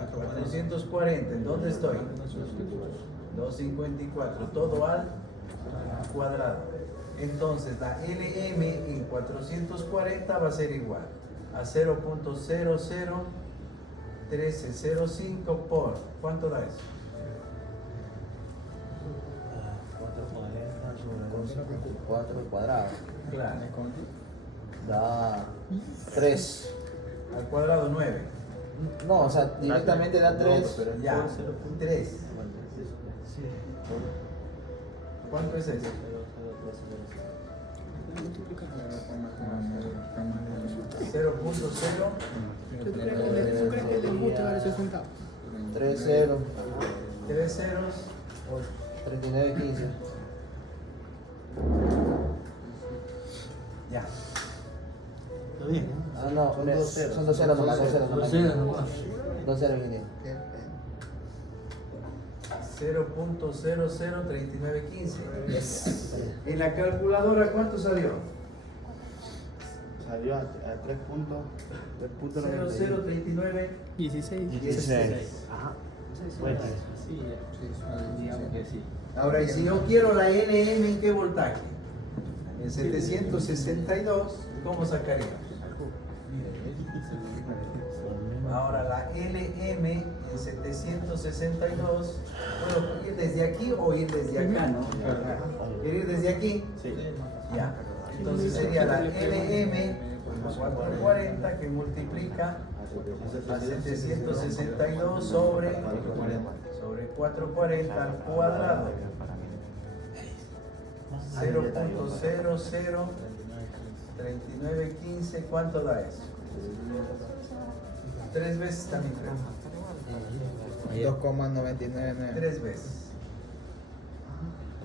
A 440. ¿En dónde estoy? 254. Todo al cuadrado. Entonces la LM en 440 va a ser igual a 0.001305 por, ¿cuánto da eso? 4 al cuadrado. Claro. Da 3. Al cuadrado 9. No, o sea, directamente da 3. Ya. 3. ¿Cuánto es eso? 0.0. ¿Tú crees que el embuste vale 6 centavos? 3 0. 3 ceros. 39 15. Ya. ¿Está bien? Ah, no, son 2 ceros nomás, 2 ceros nomás. 2 ceros, ingeniero. 0.003915. En la calculadora, ¿cuánto salió? Salió a 3 puntos. 0039. 16. 16. Ajá. Bueno, sí, digamos que sí. Ahora, y si yo quiero la NM, ¿en qué voltaje? En 762, ¿cómo sacaría? Ahora, la LM en 762, ¿puedo ir desde aquí o ir desde acá, no? ¿Quiero ir desde aquí? Sí. Ya. Entonces sería la LM 440 que multiplica a 762 sobre 440 al cuadrado. 0.003915, ¿cuánto da eso? 3 veces también. 2,999. 3 veces.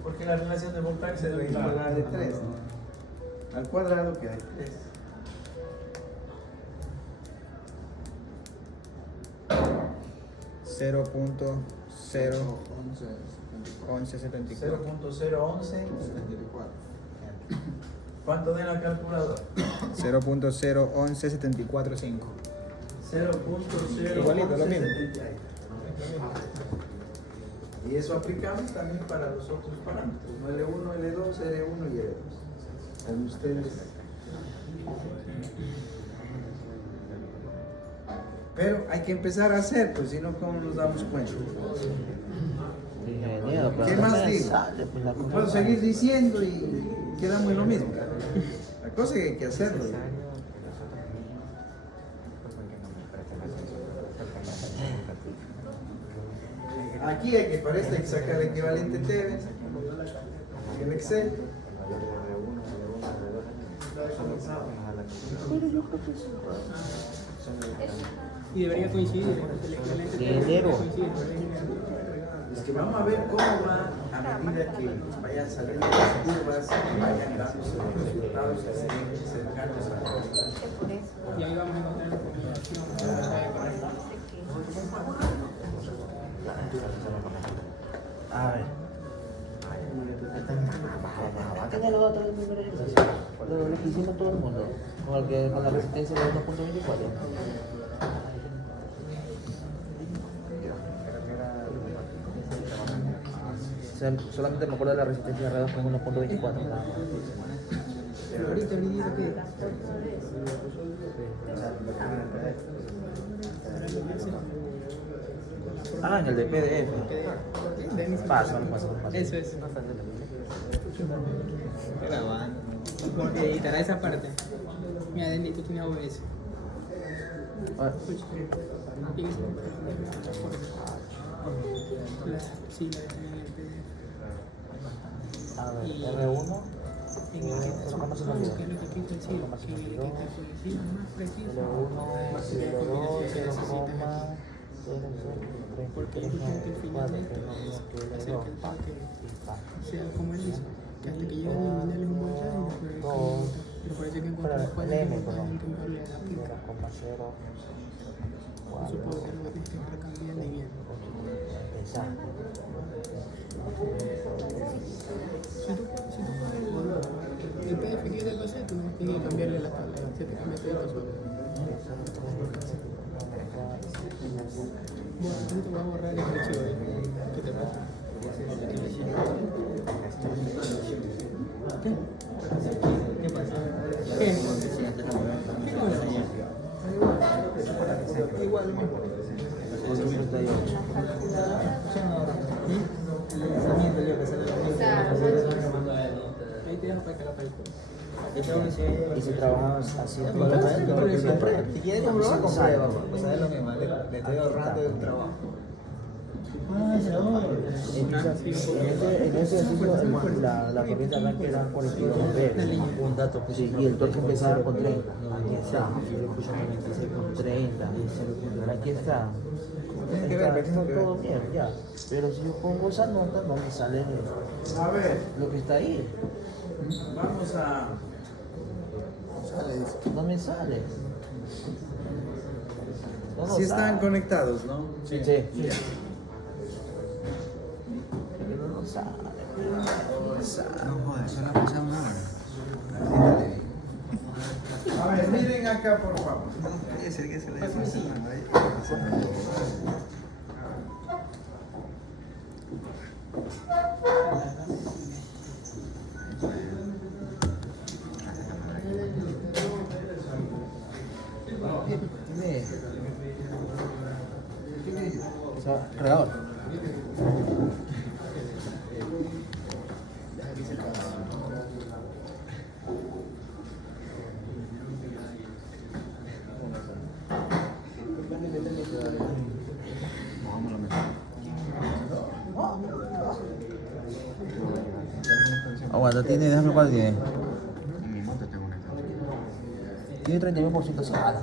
Porque la relación de voltaje se debe igualar de 3. Al cuadrado queda 3. ¿Cuánto da en la calculadora? 0.011745. 0.0. Igualito, lo mismo. Y eso aplicamos también para los otros parámetros, ¿no? L1, L2, R1 y R2. Con ustedes. Pero hay que empezar a hacer, pues si no, ¿cómo nos damos cuenta? Ingeniero, pero ¿Qué no más me digo? sale, pues, la Puedo cosa. seguir diciendo y quedamos en lo mismo. La cosa es que hay que hacerlo. Aquí hay que, para esto hay que sacar el equivalente Tevez en el Excel. Y debería coincidir. El equivalente Ingeniero. coincide. Es que vamos a ver cómo va a medida que vayan saliendo las curvas, que vayan dando los resultados que estén cercanos a la realidad. Y ahí vamos a encontrar la combinación. A ver. Tenga los datos del primer ejercicio. Lo que hicimos todo el mundo. Con la resistencia de 1.24. O sea, solamente me acuerdo de la resistencia de redes con 1.24. Pero ahorita el video que Ah, en el de PDF. Paso. eso es. Grabando. Porque editará esa parte. Mira, Denny, tú tienes OBS. Ah, Sí, la dejé en el PDF. a ver, Y- R1. En el que te Pero ¿cómo se supongo olvida? que es lo que quiso decir, que en el que te decía más preciso. L1, L2, 0,0033, Porque él dijo que el final de esto es hacer que el parque sea como él dice, que hasta que llegue a eliminarle un voltaje y después el voltaje. Pero parece que encontró cuál es el voltaje en que mejor le aplica. Supongo que lo que tienes que estar cambiando y viendo. Exacto. Si tú pones el PDF que viene al pasar, tú no tienes que cambiarle la tabla, se te cambia todo el solo. Bueno, yo te voy a borrar el archivo que te pasa. ¿Qué pasa? ¿Qué? ¿Qué cosa? Igual, lo mismo. 838. ¿Mm? para que la calcule. Y si trabajas así, Si quieres comprobar, comprueba. pues es lo mismo, le estoy ahorrando el trabajo. En ese ejercicio la corriente de arranque era 42 amperes. Un dato Sí, y el torque empezaba con 30. Aquí está. Yo le puse 96 con 30. Ahora aquí está. Está todo bien, ya. Pero si yo pongo esa nota, no me sale A ver, lo que está ahí. vamos a... No me sale. No Si están sale. conectados, ¿no? Sí. Ya. Pero no sale. No jodas, solo ha pasado una hora. A ver, miren acá, por favor. Puede ser que se le haya pasado una hora. O sea, regador. Aguanta, déjame cuál tiene. En mi moto tengo una estación. Tiene 39%, sí, jala.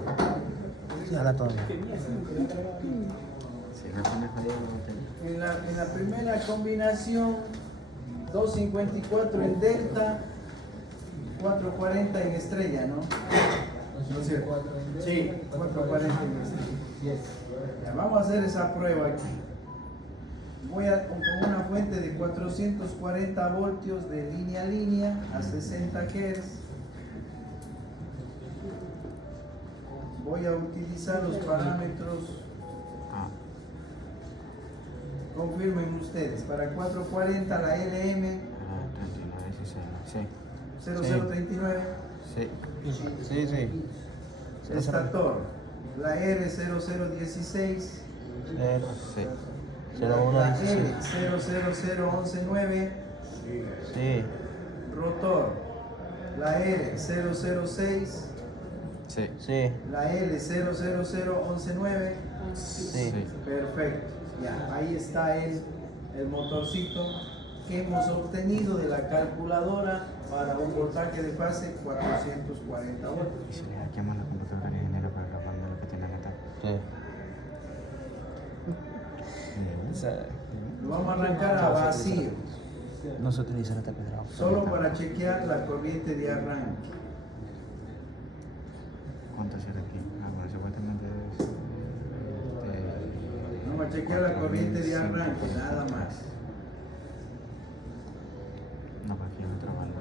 Sí, jala todo. Si me pone fallado, no tengo. En la primera combinación, 254 en delta, 440 en estrella, ¿no? ¿No es cierto? Sí, 440 en estrella. Ya, vamos a hacer esa prueba aquí. Voy a con una fuente de 440 voltios de línea a línea a 60 Hz. Voy a utilizar los parámetros. Ah, Confirmen ustedes. Para 440 la LM 39, 0039. sí. Sí. Estator. La R0016. Sí. La R000119. Sí. Rotor. La R006. Sí. Sí. La L000119. Sí. Perfecto. Ya, ahí está el motorcito que hemos obtenido de la calculadora para un voltaje de fase 440 voltios. Y se le quema la computadora en enero para grabando lo que tienen acá. Sí. Lo vamos a arrancar a vacío, No se utiliza la tapedrado. solo para chequear la corriente de arranque. ¿Cuánto será aquí? Ah, bueno, supuestamente es. Vamos a chequear la corriente de arranque, nada más. No, porque yo me trabando.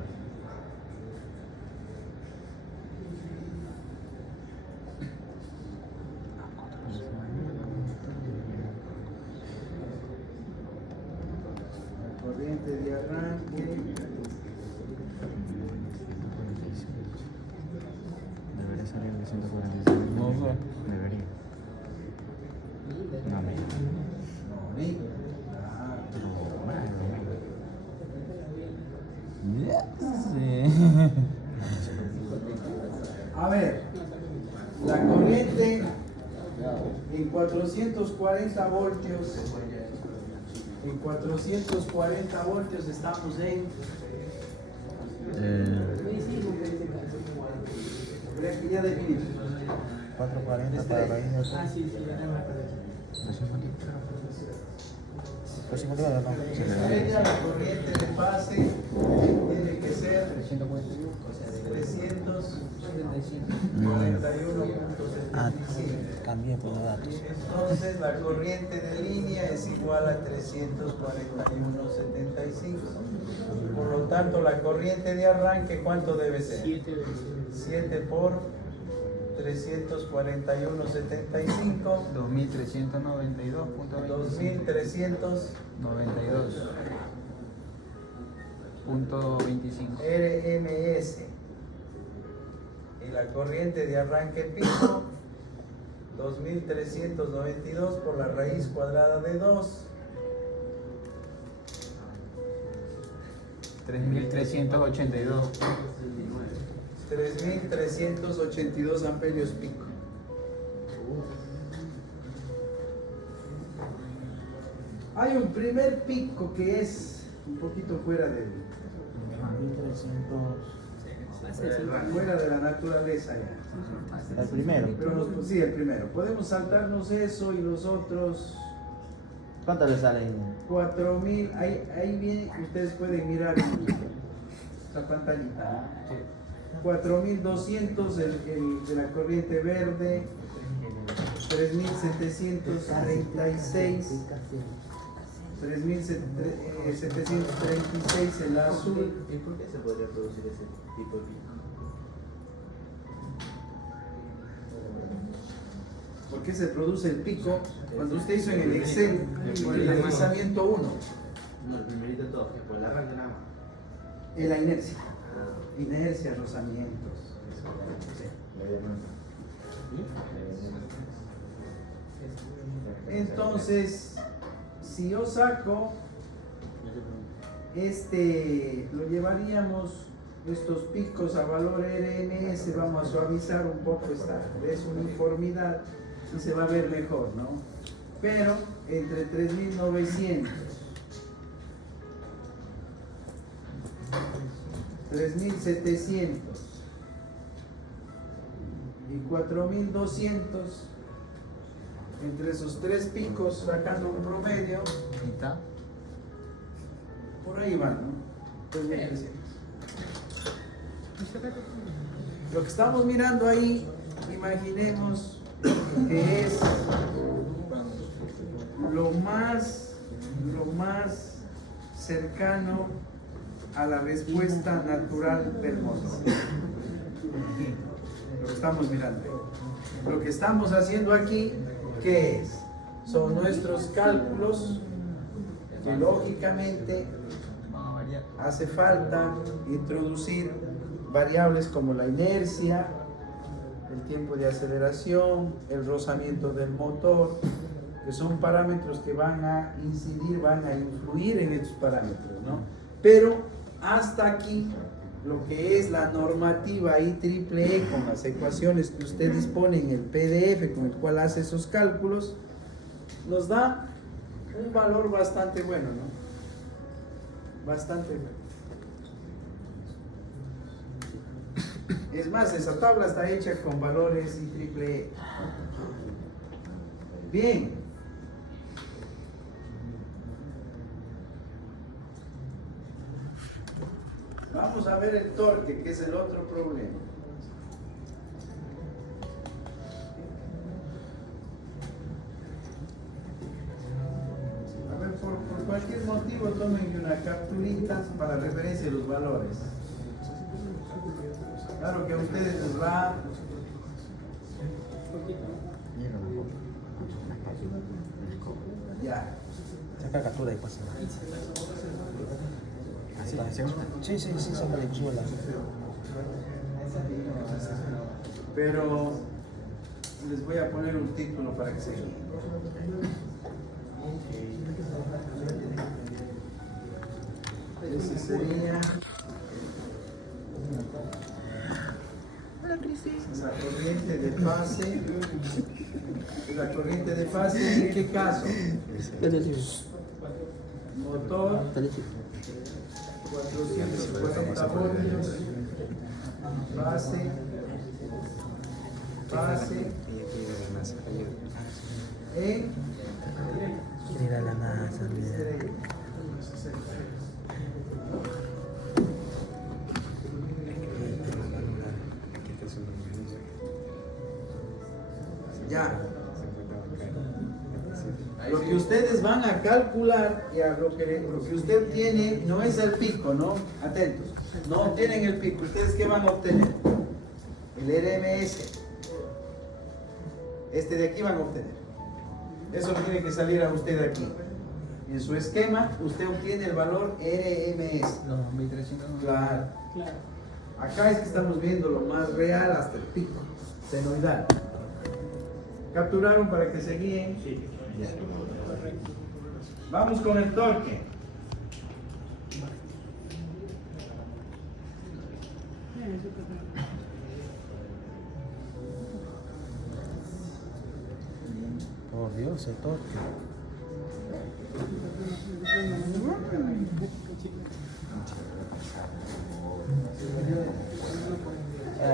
La corriente de arranque. Debería salir de 146. No sé. Debería. No, mira. No, ni. A ver, la corriente en 440 voltios, estamos en... Ya definí. 440 para raíz de Ah, sí, ya tengo la corriente. 250 no. Estrella, la corriente de fase tiene que ser 341.75. Cambié por los datos. Entonces la corriente de línea es igual a 341.75. Por lo tanto, la corriente de arranque, ¿cuánto debe ser? 7 veces. 7 por 341.75. 2392.25. 2392.25 RMS. Y la corriente de arranque pico, 2392 por la raíz cuadrada de 2. 3.382. 3.382 amperios pico. Hay un primer pico que es un poquito fuera de la naturaleza ya. El primero. Pero sí, el primero. Podemos saltarnos eso y los otros ¿Cuánto le salen? 4.000. Ahí viene, ustedes pueden mirar la pantallita. 4.200 el de la corriente verde, 3.736, 3.736 el azul. ¿Y por qué se podría producir ese tipo de pico? ¿Por qué se produce el pico? Cuando usted hizo en el Excel por el deslizamiento 1, No, el primerito de todo, que por el arranque nada más. en la inercia. Inercia, rozamientos. Entonces, si yo saco lo llevaríamos estos picos a valor RMS, vamos a suavizar un poco esta desuniformidad y se va a ver mejor, ¿no? Pero entre 3.900, 3.700 y 4.200, entre esos tres picos, sacando un promedio, por ahí van, ¿no? 3.300. Lo que estamos mirando ahí, imaginemos que es lo más cercano a la respuesta natural del motor. Lo que estamos mirando ahí. Lo que estamos haciendo aquí, ¿qué es? Son nuestros cálculos que lógicamente hace falta introducir variables como la inercia, el tiempo de aceleración, el rozamiento del motor, que son parámetros que van a incidir, van a influir en estos parámetros, ¿no? Pero hasta aquí, lo que es la normativa IEEE con las ecuaciones que usted dispone en el PDF con el cual hace esos cálculos, nos da un valor bastante bueno, ¿no? Bastante bueno. Es más, esa tabla está hecha con valores IEEE. Bien. Vamos a ver el torque, que es el otro problema. A ver, por cualquier motivo tomen una capturita para referencia de los valores. Claro que a ustedes les va. Ya. Saca captura y pasa. Sí, sácale, súbela. Pero les voy a poner un título para que se guíen. Ese sería la corriente de fase. La corriente de fase, ¿en qué caso? Motor 440 voltios, fase en Mira la masa, ya. Lo que ustedes van a calcular, ya lo que usted tiene no es el pico, ¿no? Atentos. No obtienen el pico. ¿Ustedes qué van a obtener? El RMS. Este de aquí van a obtener. Eso tiene que salir a usted de aquí. En su esquema, usted obtiene el valor RMS. Los 1300. Claro. Acá es que estamos viendo lo más real hasta el pico senoidal. ¿Capturaron para que se guíen? Sí. Ya. Vamos con el torque. Por Dios, se torque.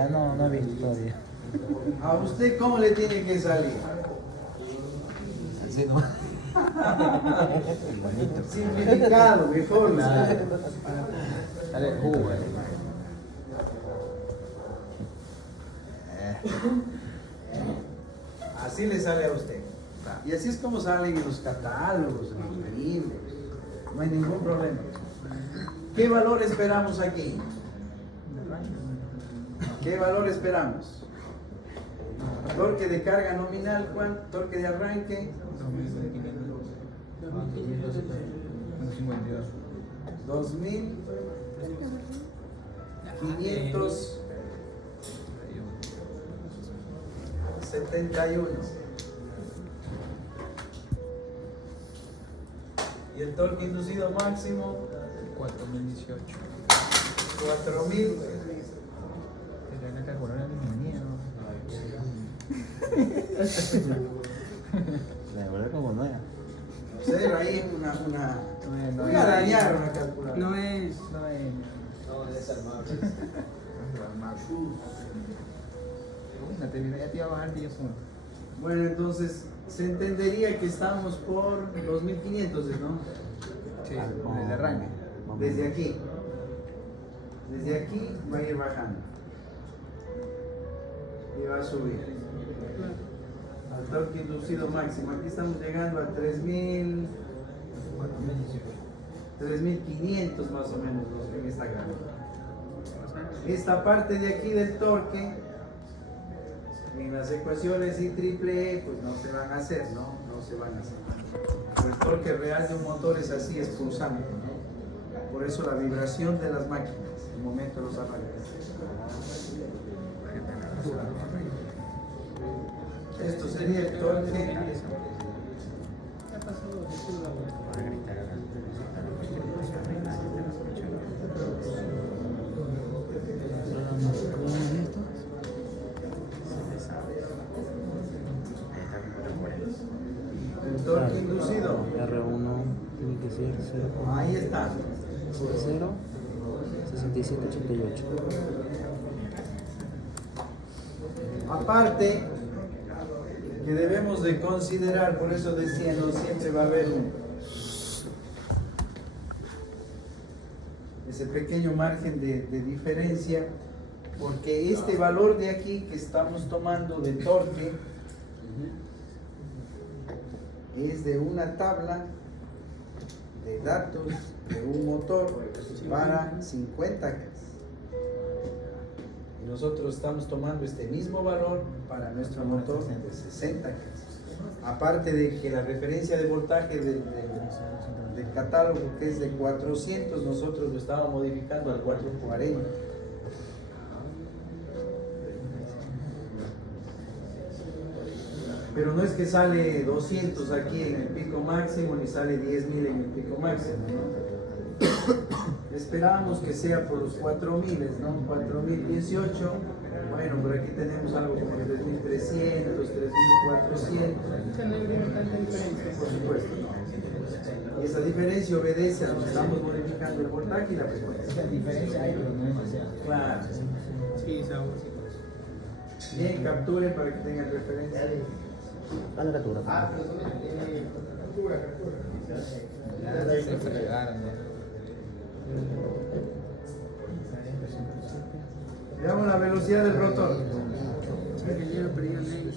No he visto todavía. ¿A usted cómo le tiene que salir? Así no. Simplificado, mejor. Dale jugo, Así le sale a usted. Y así es como salen en los catálogos, en los libros. No hay ningún problema. ¿Qué valor esperamos aquí? ¿Qué valor esperamos? Torque de carga nominal, ¿cuánto? Torque de arranque. 2.571. Y el torque inducido máximo 4018. 4.000. Tendría que calcular la neumonía, ¿no? La devuelve como nueva. No sé, ahí una voy a dañar una calculadora. No es. No, es armable. No te viene, ya te iba a bajar 10 puntos. Bueno, entonces se entendería que estamos por 2.500, ¿no? Sí, desde arranque. Desde aquí. Desde aquí va a ir bajando. Y va a subir. Al torque inducido máximo. Aquí estamos llegando a 3.000. 3.500 más o menos en esta gama. Esta parte de aquí del torque, en las ecuaciones I triple E, pues no se van a hacer, ¿no? No se van a hacer. El torque real de un motor es así, es pulsante, ¿no? Por eso la vibración de las máquinas, el momento de los arranques. Esto sería el torque. El torque inducido. R1 tiene que ser 0. Ahí está. 0, 6788. Aparte, que debemos de considerar, por eso decía, no siempre va a haber ese pequeño margen de diferencia, porque este valor de aquí que estamos tomando de torque es de una tabla de datos de un motor para 50 Hz. Y nosotros estamos tomando este mismo valor para nuestro motor de 60 Hz. Aparte de que la referencia de voltaje del catálogo, que es de 400, nosotros lo estábamos modificando al 440. Pero no es que sale 200 aquí en el pico máximo, ni sale 10.000 en el pico máximo, ¿no? Esperábamos que sea por los 4.000, ¿no? 4.018. Bueno, por aquí tenemos algo como 3.300, 3.400. No hay tanta diferencia. Por supuesto, ¿no? Y esa diferencia obedece a lo que estamos modificando el voltaje y la frecuencia. Diferencia hay, pero no demasiado. Claro. Sí, sabor. Bien, capturen para que tengan referencia. Dale captura. Se fregaron ya. Veamos la velocidad del rotor. Sí, que yo lo perdí en él.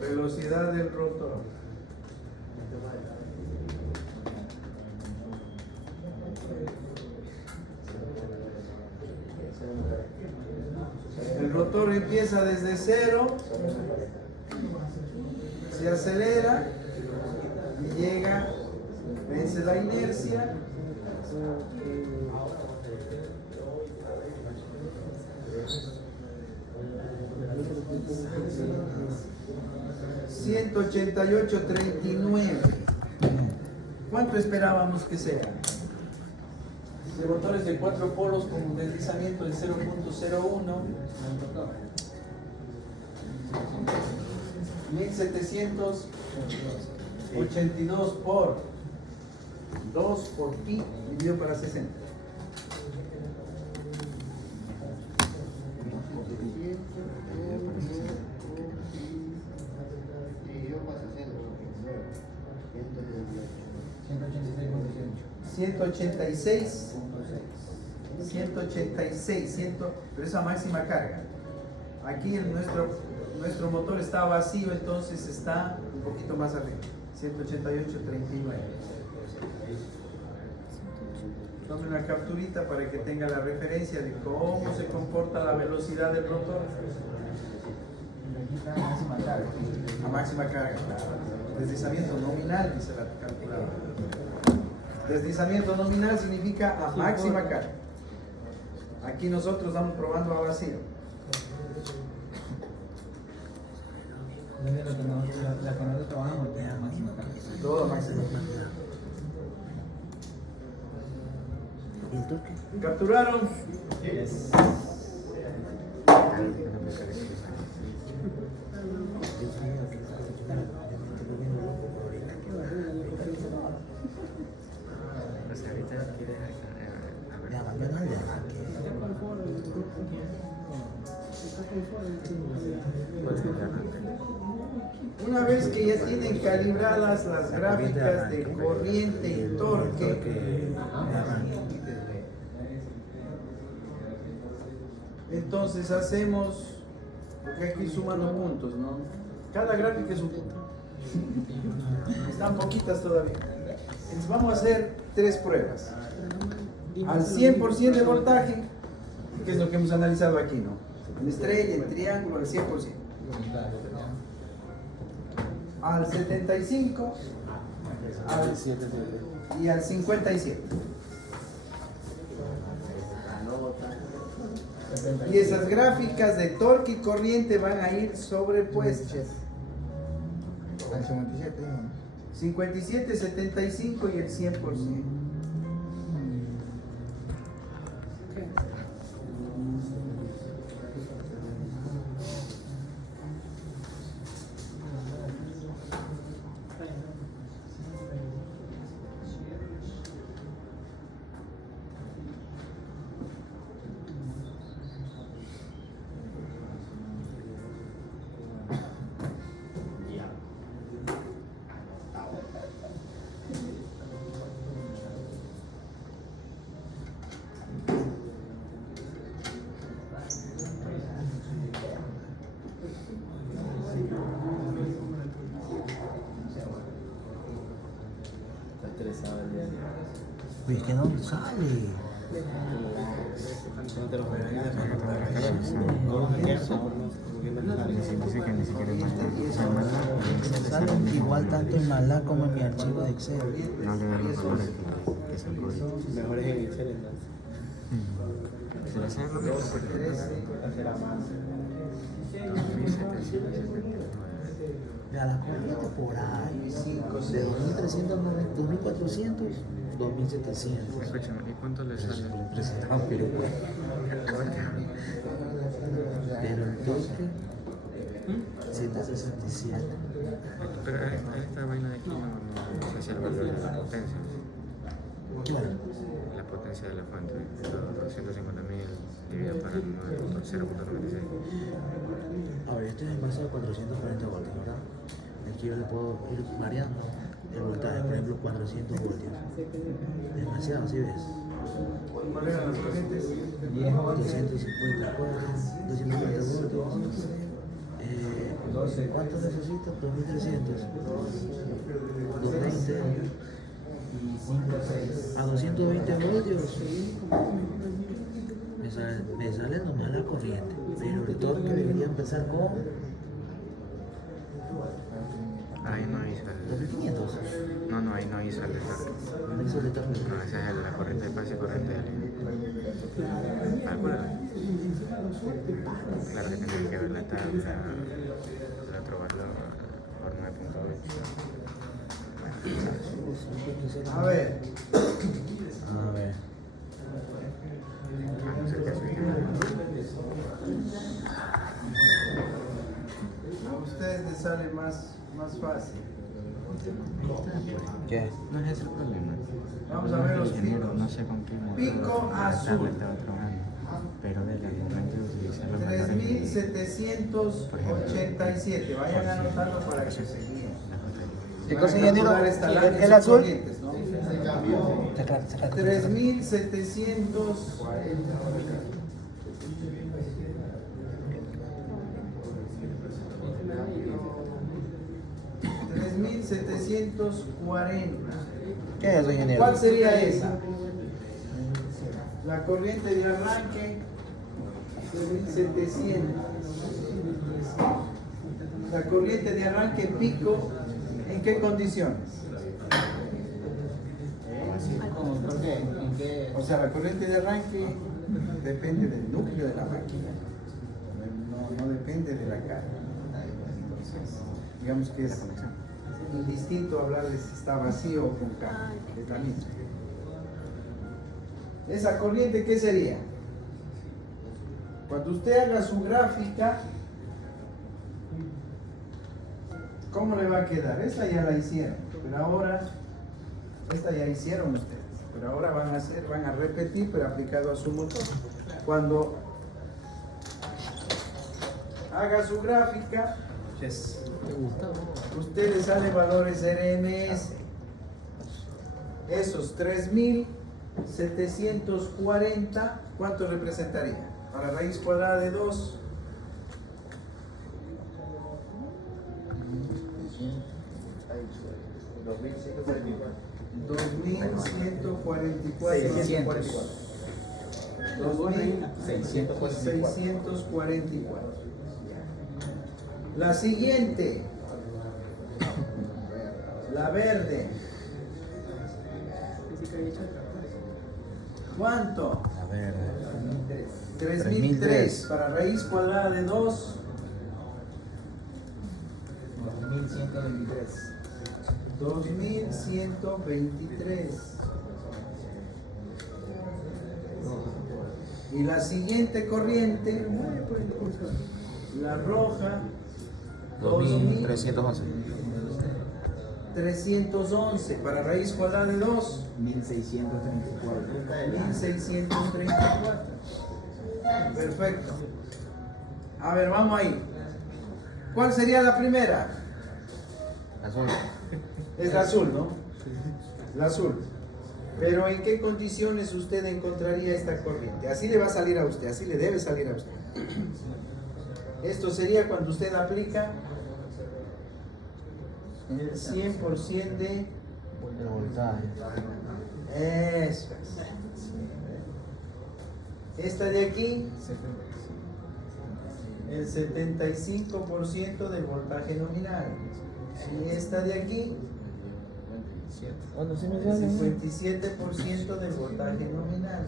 Velocidad del rotor. El rotor empieza desde cero, se acelera y llega, vence la inercia. 188.39. ¿Cuánto esperábamos que sea? De motores de 4 polos con un deslizamiento de 0.01. 1782 por 2 por pi dividido para 60. Pero esa máxima carga. Aquí nuestro motor está vacío, entonces está un poquito más arriba. 188.39. Tome una capturita para que tenga la referencia de cómo se comporta la velocidad del rotor. A máxima carga, claro. Deslizamiento nominal, dice la calculadora. Deslizamiento nominal significa a máxima carga. Aquí nosotros estamos probando a vacío. La que nosotros trabajamos es a máxima carga. Todo a máxima carga. ¿Capturaron? Una vez que ya tienen calibradas las gráficas de corriente y torque, entonces hacemos, porque hay que ir sumando puntos, ¿no? Cada gráfica es un punto. Están poquitas todavía. Entonces vamos a hacer 3 pruebas. Al 100% de voltaje, que es lo que hemos analizado aquí, ¿no? En estrella, en triángulo, al 100%. Al 75, y al 57. Y esas gráficas de torque y corriente van a ir sobrepuestas. Al 57, ¿no? 57, 75 y el 100%. Es que no sale. Sale igual tanto en Malá como en mi archivo de Excel. No le dan los colores que son códigos. Mejor es en Excel entonces. Se le hace lo mismo porque Mira, la corriente por ahí, de 2.390, 2.400, 2.700. escúchame, ¿y cuánto le sale? Pero el torque, 167. Pero esta vaina de aquí no sé si el valor de la potencia. Claro. La potencia de la fuente, 250.000 dividido por el 0.96. Ahora, este es en base a 440 voltios, ¿verdad? Aquí yo le puedo ir variando el voltaje, por ejemplo, 400 voltios. Demasiado, ¿sí ves? ¿Cuál eran las corrientes? 254, 250 voltios. ¿Cuánto necesito? 2.300. 220. A 220 voltios me sale nomás la corriente, pero el torque debería empezar con Ahí no hizo el... 2500. No, ahí no hizo el torque. No hizo el torque. No, esa es la corriente de pase y corriente de línea. ¿Acuerdas? Claro que tendría que ver la tabla, el otro valor, A ver. A ver. A ustedes les sale más fácil. ¿Qué? No es ese el problema. Vamos a ver los Ingeniero, picos. no sé con qué motor Pico azul. estaba trabajando, pero de la realmente utilizar los motores 3787. Vayan a anotarlo para que se guíen. ¿Qué Van cosa, a ingeniero? calcular esta lápiz ¿El y azul? corrientes, ¿no? 3740. ¿Qué es eso, ingeniero? ¿Cuál sería esa? La corriente de arranque 3700. La corriente de arranque pico, ¿en qué condiciones? O sea, la corriente de arranque depende del núcleo de la máquina, no depende de la carga. Entonces, digamos que es indistinto hablar de si está vacío o con carga, es la misma. ¿Esa corriente qué sería? Cuando usted haga su gráfica, ¿cómo le va a quedar? Esta ya la hicieron, pero ahora, esta ya hicieron ustedes, pero ahora van a repetir, pero aplicado a su motor. Cuando haga su gráfica, usted le sale valores RMS. Esos 3740, ¿cuánto representaría? Para raíz cuadrada de 2. 2644. La siguiente, la verde. ¿Cuánto? A ver. 3003 para raíz cuadrada de 2. 2123. Y la siguiente corriente, la roja, 2311. 311 para raíz cuadrada de 2. 1634. Perfecto. A ver, vamos ahí. ¿Cuál sería la primera? Azul. Es la azul, ¿no? La azul. Pero ¿en qué condiciones usted encontraría esta corriente? Así le va a salir a usted, así le debe salir a usted. Esto sería cuando usted aplica el 100% de voltaje. Eso es. Esta de aquí, el 75% del voltaje nominal. Y esta de aquí, el 57% del voltaje nominal.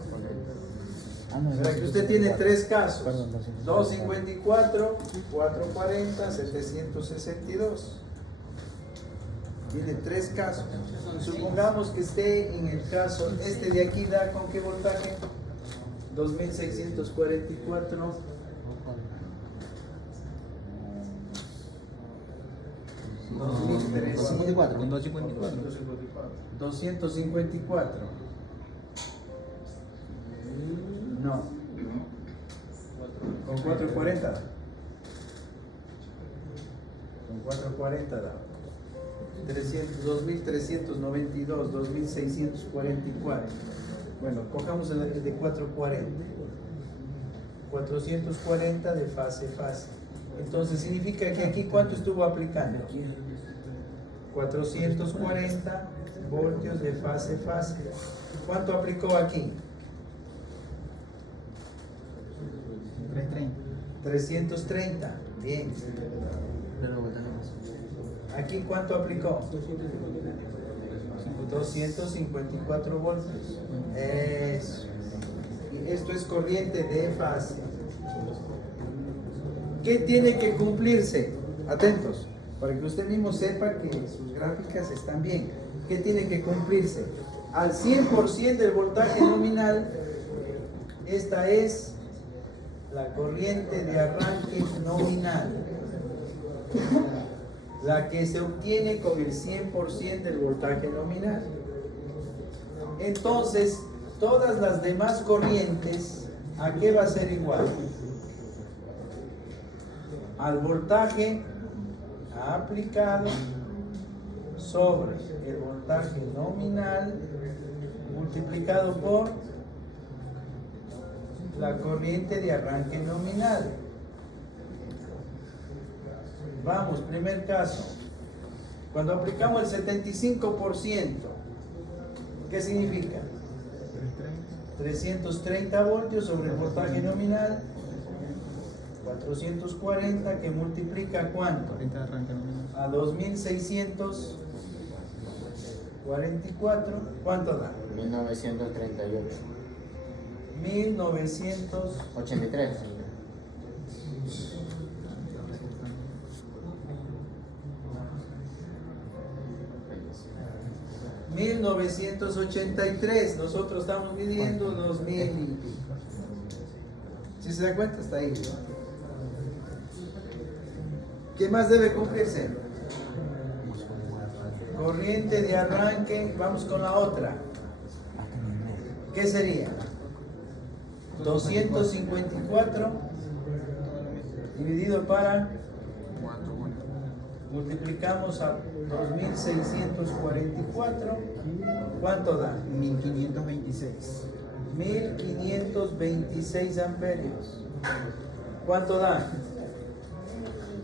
O sea que usted tiene tres casos: 254, 440, 762. Tiene tres casos. Supongamos que esté en el caso, este de aquí da con qué voltaje? 2644. 254. 254. No. Con 440 da. Con 440 da. 2392, 2644. Bueno, cojamos el de 440. 440 de fase. Entonces significa que aquí ¿cuánto estuvo aplicando? 440 voltios de fase. ¿Cuánto aplicó aquí? 330. Bien. ¿Aquí cuánto aplicó? 254 voltios. Eso. Y esto es corriente de fase. ¿Qué tiene que cumplirse? Atentos, para que usted mismo sepa que sus gráficas están bien. ¿qué tiene que cumplirse? Al 100% del voltaje nominal, esta es la corriente de arranque nominal, la que se obtiene con el 100% del voltaje nominal. Entonces, todas las demás corrientes, ¿a qué va a ser igual? Al voltaje aplicado sobre el voltaje nominal multiplicado por la corriente de arranque nominal. Vamos, primer caso. Cuando aplicamos el 75%, ¿qué significa? 330 voltios sobre el voltaje nominal, 440, que multiplica ¿cuánto? A 2644, ¿cuánto da? 1938. 1983. 83. $1983, nosotros estamos midiendo 2000 y pico. Si se da cuenta, está ahí. ¿Qué más debe cumplirse? Corriente de arranque, vamos con la otra. ¿Qué sería? 254 dividido para, multiplicamos a 2644, ¿cuánto da? 1526. 1526 amperios. ¿Cuánto da?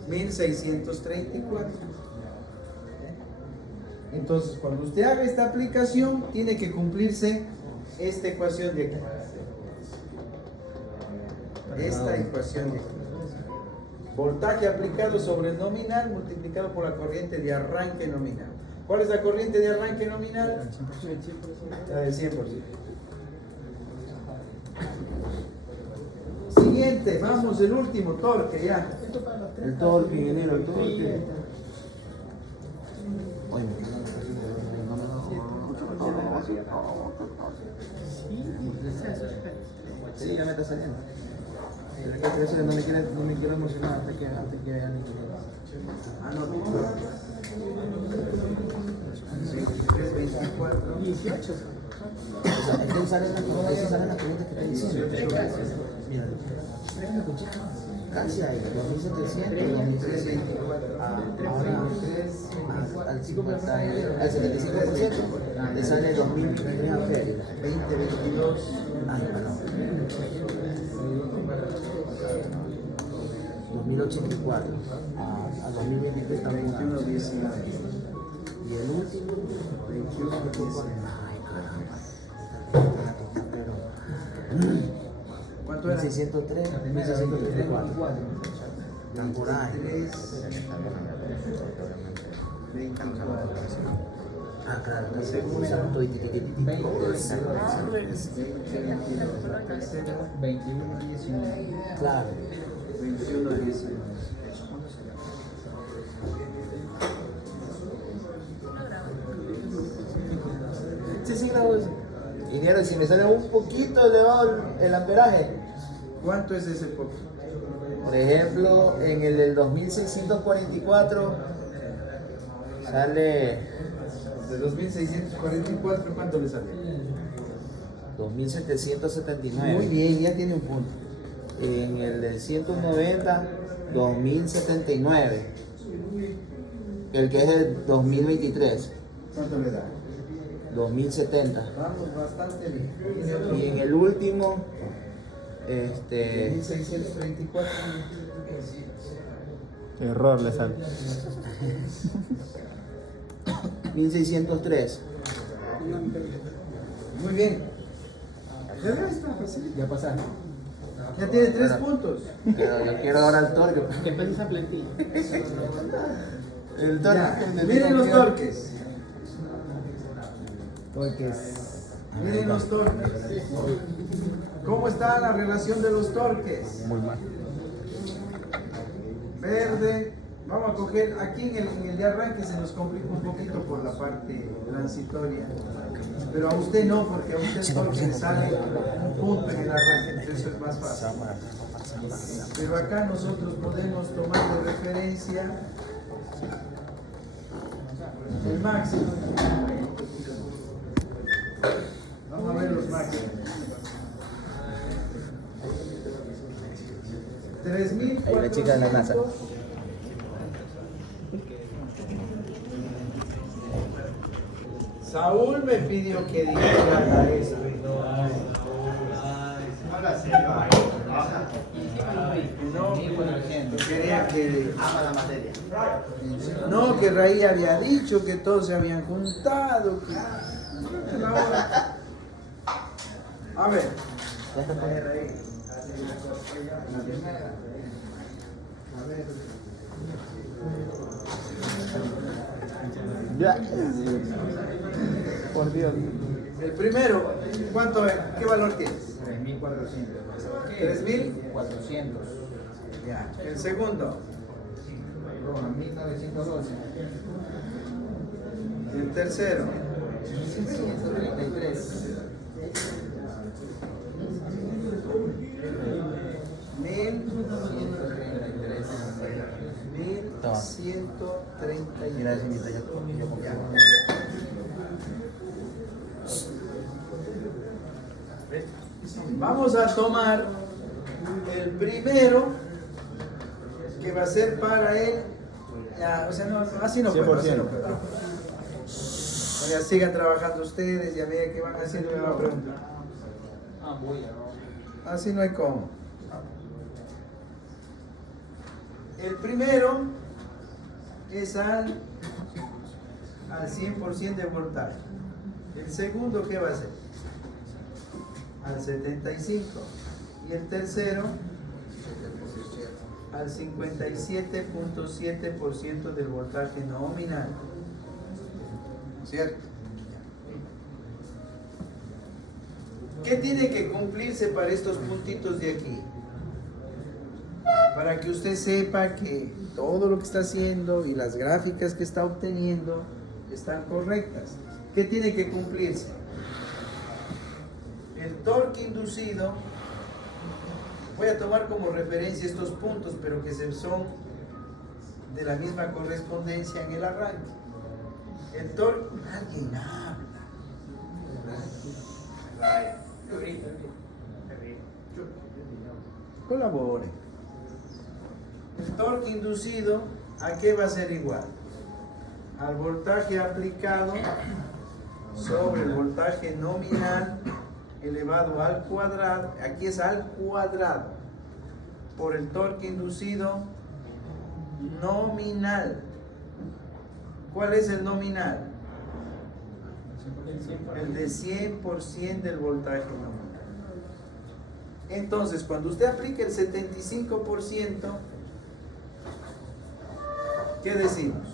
1634. Entonces, cuando usted haga esta aplicación, tiene que cumplirse esta ecuación de aquí. Esta ecuación de aquí. Voltaje aplicado sobre el nominal multiplicado por la corriente de arranque nominal. ¿Cuál es la corriente de arranque nominal? La del 100%. Siguiente, vamos, el último, torque, ya. El torque, ingeniero, el torque. Sí, ya me está saliendo. No me quiero emocionar antes que vean el ingeniero. Ah, no, 23, 24. 18. Es que salen las corrientes que está diciendo. Mira, casi ahí, 2700, 23, 24. ahora al 75% le sale 2023 amperios. 20, 22. Ay, perdón. 2084 a 2023 también 21, 19. y el último 21, 19. ay caramba pero ¿Cuánto era? 1603 1634 están por ahí 24. ah claro usamos todo 21, 19. claro 21, 19. Sí, grabó eso. Ingeniero, y si me sale un poquito elevado el amperaje, ¿Cuánto es ese poco? por ejemplo, en el del 2644 sale De 2644, ¿cuánto le sale? 2779. Muy bien, ya tiene un punto. En el del 190, 2079. El que es el 2023, ¿Cuánto le da? 2070. Vamos bastante bien. Y en el último, 1634. Error le sale. 1603. Muy bien. Ya está fácil. Ya pasaron. Ya tiene 3 puntos. Pero yo quiero ahora el torque. Después de esa plantilla. El Ya, torque. miren los torques. Torques. Miren los torques. ¿Cómo está la relación de los torques? Muy mal. Verde. Vamos a coger, aquí en el de arranque se nos complica un poquito por la parte transitoria, pero a usted no, porque a usted solo le sale un punto en el arranque, entonces eso es más fácil. Pero acá nosotros podemos tomar de referencia el máximo. Vamos a ver los máximos. 3.400. Ahí la chica de la NASA. Saúl me pidió que dijera esto. No, quería que no, que Raí había dicho que todos se habían juntado. A ver. Ya. Por Dios. El primero, ¿cuánto es? ¿Qué valor tienes? 3.400. 3.400. Ya. El segundo. 1912. El tercero. 133. 1133. Mira, señorita, yo Vamos a tomar el primero que va a ser para él. Ya, o sea, no, así no puedo. Así no puedo. Ya sigan trabajando ustedes, ya vean que van haciendo me va a preguntar. Así no hay cómo. El primero es al 100% de voltaje. El segundo, ¿qué va a ser? Al 75%. Y el tercero al 57.7% del voltaje nominal. ¿Cierto? ¿Qué tiene que cumplirse para estos puntitos de aquí? Para que usted sepa que todo lo que está haciendo y las gráficas que está obteniendo están correctas. ¿Qué tiene que cumplirse? El torque inducido, voy a tomar como referencia estos puntos, pero que son de la misma correspondencia en el arranque. El torque, alguien habla. Colabore. El torque inducido, ¿a qué va a ser igual? Al voltaje aplicado sobre el voltaje nominal elevado al cuadrado, aquí es al cuadrado, por el torque inducido nominal. ¿Cuál es el nominal? El de 100% del voltaje nominal. Entonces, cuando usted aplique el 75%, ¿qué decimos?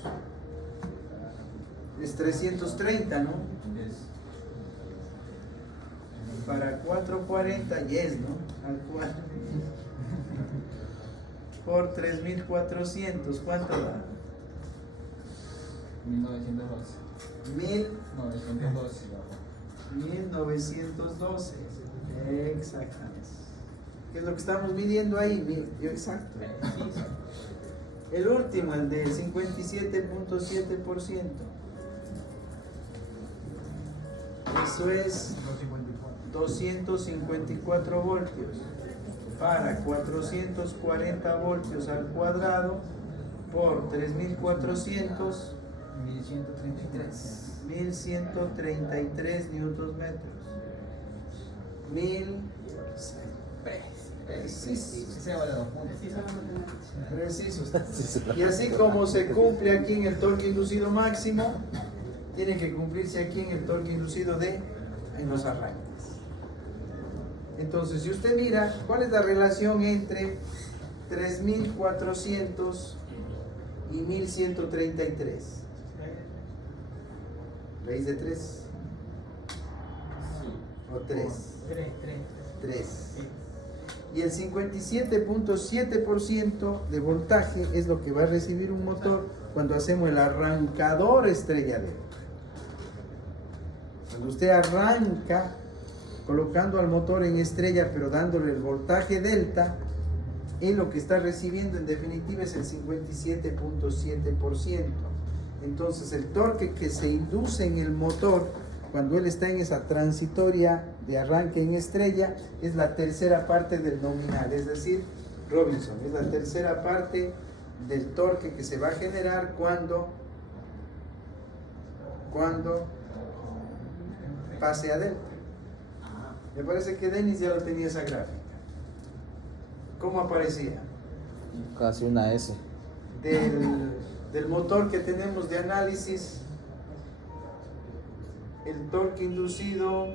Es 330, ¿no? Para 440, yes, ¿no? Al cual. Por 3.400, ¿cuánto da? 1912. 1912. Exactamente. ¿Qué es lo que estamos midiendo ahí? Exacto. El último, el del 57.7%. Eso es 254 voltios para 440 voltios al cuadrado por 3.400, 1133 newtons metros. Precisos. Y así como se cumple aquí en el torque inducido máximo, tiene que cumplirse aquí en el torque inducido en los arranques. Entonces, si usted mira, ¿cuál es la relación entre 3.400 y 1.133? ¿Raíz de 3? ¿O 3? 3. Y el 57.7% de voltaje es lo que va a recibir un motor cuando hacemos el arrancador estrella delta. Cuando usted arranca colocando al motor en estrella pero dándole el voltaje delta, él lo que está recibiendo en definitiva es el 57.7%. Entonces el torque que se induce en el motor cuando él está en esa transitoria de arranque en estrella es la tercera parte del nominal, es decir, Robinson, es la tercera parte del torque que se va a generar cuando pase a delta. Me parece que Denis ya lo tenía esa gráfica. ¿Cómo aparecía? Casi una S. Del motor que tenemos de análisis, el torque inducido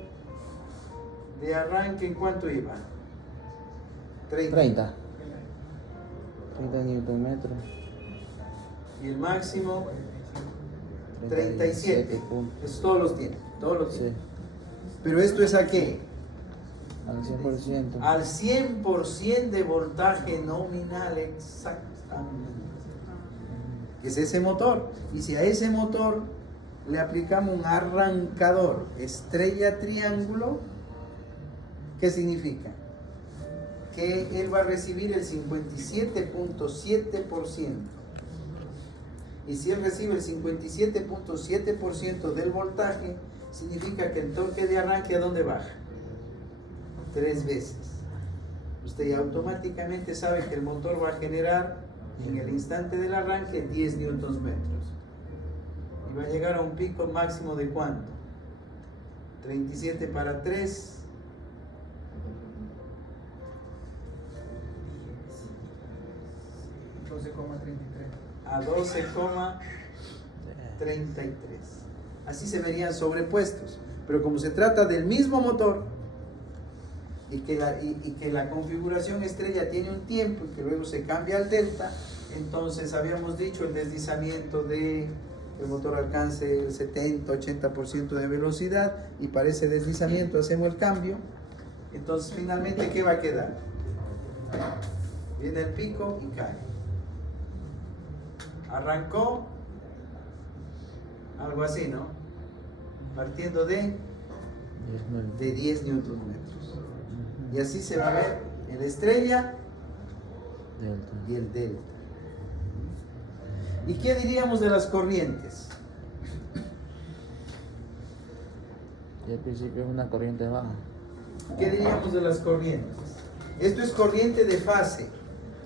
de arranque, ¿en cuánto iba? 30 Nm. Y el máximo 37. Eso todos los tienen, todos los tienen. Sí, Pero esto es ¿a qué? al 100%. Al 100% de voltaje nominal, exactamente. Que es ese motor. Y si a ese motor le aplicamos un arrancador estrella triángulo, ¿qué significa? Que él va a recibir el 57.7%. Y si él recibe el 57.7% del voltaje, significa que el torque de arranque, ¿a dónde baja? 3 veces. Usted ya automáticamente sabe que el motor va a generar en el instante del arranque 10 newtons metros. Y va a llegar a un pico máximo de ¿cuánto? 37 para 3. A 12,33. Así se verían sobrepuestos. Pero como se trata del mismo motor y que la configuración estrella tiene un tiempo y que luego se cambia al delta, entonces habíamos dicho el deslizamiento de el motor alcance el 70-80% de velocidad, y para ese deslizamiento hacemos el cambio. Entonces finalmente ¿qué va a quedar? Viene el pico y cae. Arrancó algo así, ¿no? Partiendo de 10 newton metros. Y así se va a ver el estrella y el delta. ¿Y qué diríamos de las corrientes? Y al principio es una corriente baja. ¿Qué diríamos de las corrientes? Esto es corriente de fase.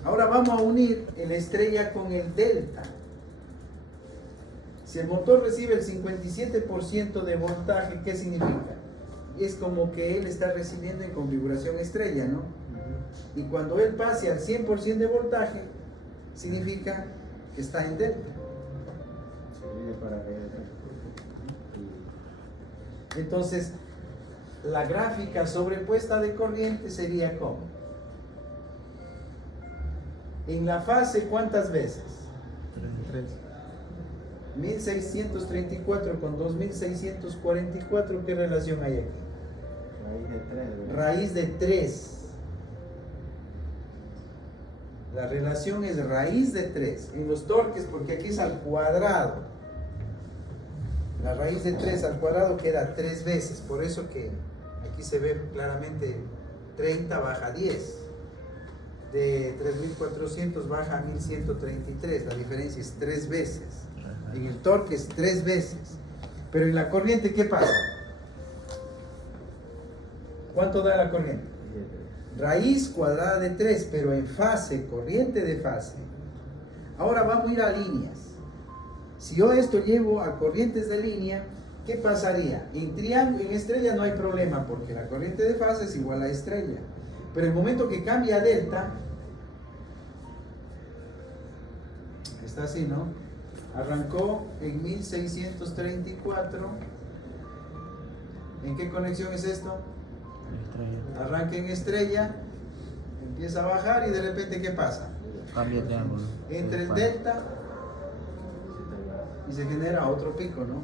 Ahora vamos a unir el estrella con el delta. Si el motor recibe el 57% de voltaje, ¿qué significa? Es como que él está recibiendo en configuración estrella, ¿no? Y cuando él pase al 100% de voltaje, significa que está en delta. Entonces, la gráfica sobrepuesta de corriente sería como: en la fase, ¿cuántas veces? 1634 con 2644, ¿qué relación hay aquí? Raíz de 3. La relación es raíz de 3. En los torques, porque aquí es al cuadrado. La raíz de 3 al cuadrado queda 3 veces. Por eso que aquí se ve claramente 30 baja 10. De 3400 baja a 1133. La diferencia es 3 veces. En el torque es 3 veces. Pero en la corriente, ¿qué pasa? ¿Cuánto da la corriente? Raíz cuadrada de 3, pero en fase, corriente de fase. Ahora vamos a ir a líneas. Si yo esto llevo a corrientes de línea, ¿qué pasaría? En triángulo, en estrella no hay problema, porque la corriente de fase es igual a estrella. Pero el momento que cambia a delta, está así, ¿no? Arrancó en 1634. ¿En qué conexión es esto? Arranca en estrella, empieza a bajar y de repente ¿qué pasa? Cambia de ángulo. Entra el delta y se genera otro pico, ¿no?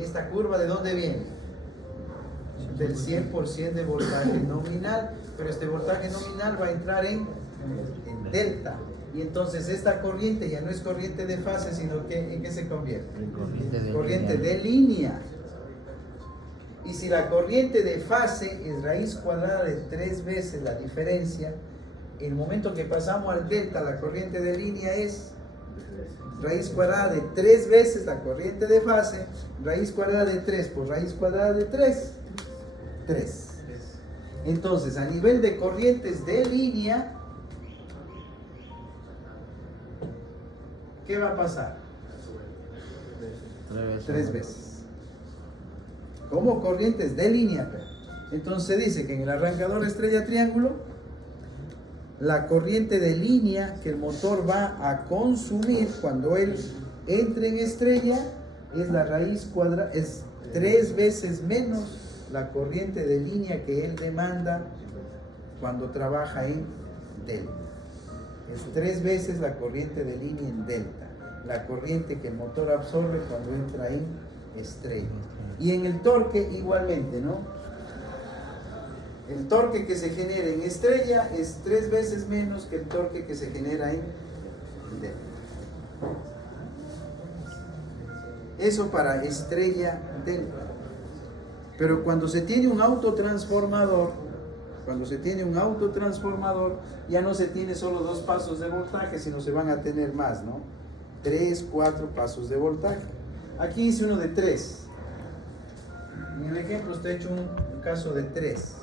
Esta curva, ¿de dónde viene? Del 100% de voltaje nominal, pero este voltaje nominal va a entrar en delta. Y entonces esta corriente ya no es corriente de fase, sino que ¿en qué se convierte? Corriente de línea. Y si la corriente de fase es raíz cuadrada de 3 veces la diferencia, en el momento que pasamos al delta, la corriente de línea es raíz cuadrada de 3 veces la corriente de fase, raíz cuadrada de 3 por raíz cuadrada de 3, 3. Entonces, a nivel de corrientes de línea, ¿qué va a pasar? 3 veces. Como corrientes de línea. Entonces se dice que en el arrancador estrella triángulo, la corriente de línea que el motor va a consumir cuando él entre en estrella es la raíz cuadrada, es 3 veces menos la corriente de línea que él demanda cuando trabaja en delta. Es 3 veces la corriente de línea en delta, la corriente que el motor absorbe cuando entra en estrella. Y en el torque igualmente, ¿no? El torque que se genera en estrella es 3 veces menos que el torque que se genera en delta. Eso para estrella delta. Pero cuando se tiene un autotransformador, ya no se tiene solo 2 pasos de voltaje, sino se van a tener más, ¿no? 3, 4 pasos de voltaje. Aquí hice uno de 3. En el ejemplo está hecho un caso de 3.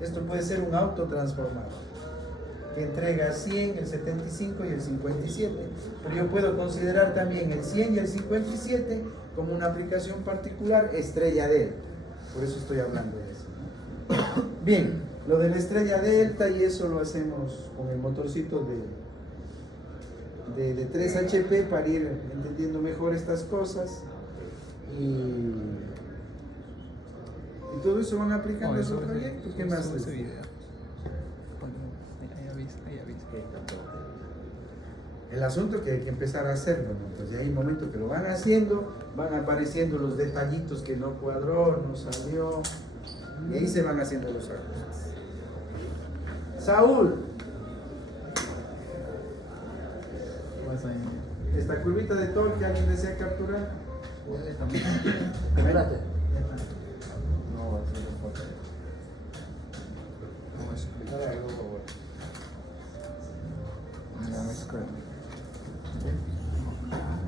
Esto puede ser un autotransformador que entrega 100, el 75 y el 57. Pero yo puedo considerar también el 100 y el 57 como una aplicación particular estrella delta. Por eso estoy hablando de eso, ¿no? Bien, lo de la estrella delta, y eso lo hacemos con el motorcito de 3 HP para ir entendiendo mejor estas cosas. Y todo eso van aplicando a su proyecto. ¿Qué más? Ahí avisa. El asunto que hay que empezar a hacerlo, ¿no? Pues ya hay un momento que lo van haciendo, van apareciendo los detallitos que no cuadró, no salió, y ahí se van haciendo los ajustes. Saúl, esta curvita de torque, ¿alguien desea capturar? Espérate. No, así no puede. Vamos a explicar algo, por favor. No, es correcto.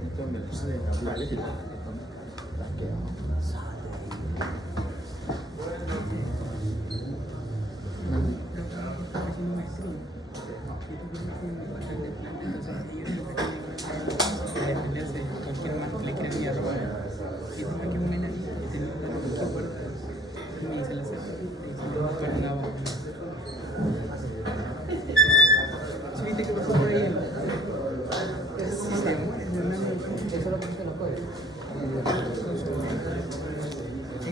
Esto me puse de hablar. Es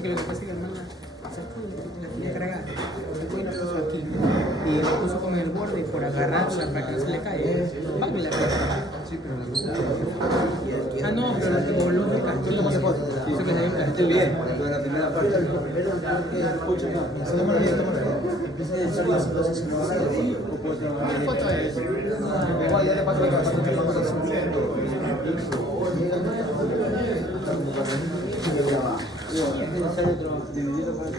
que lo que pasa es que el man la tenía cargada, y la puso aquí, y la puso con el borde y por agarrarla para que no se le caiga, ¡pam! Y la pega. Sí, pero la Ah, no, pero lo que voló de castillo, eso que se ve en castillo. bien, lo de la primera parte. Escucha, tómalo bien. Empieza a decir las cosas y no va a ver. O puedo tomar una foto de eso. Igual ya le paso la cabeza. Es necesario dividirlo por el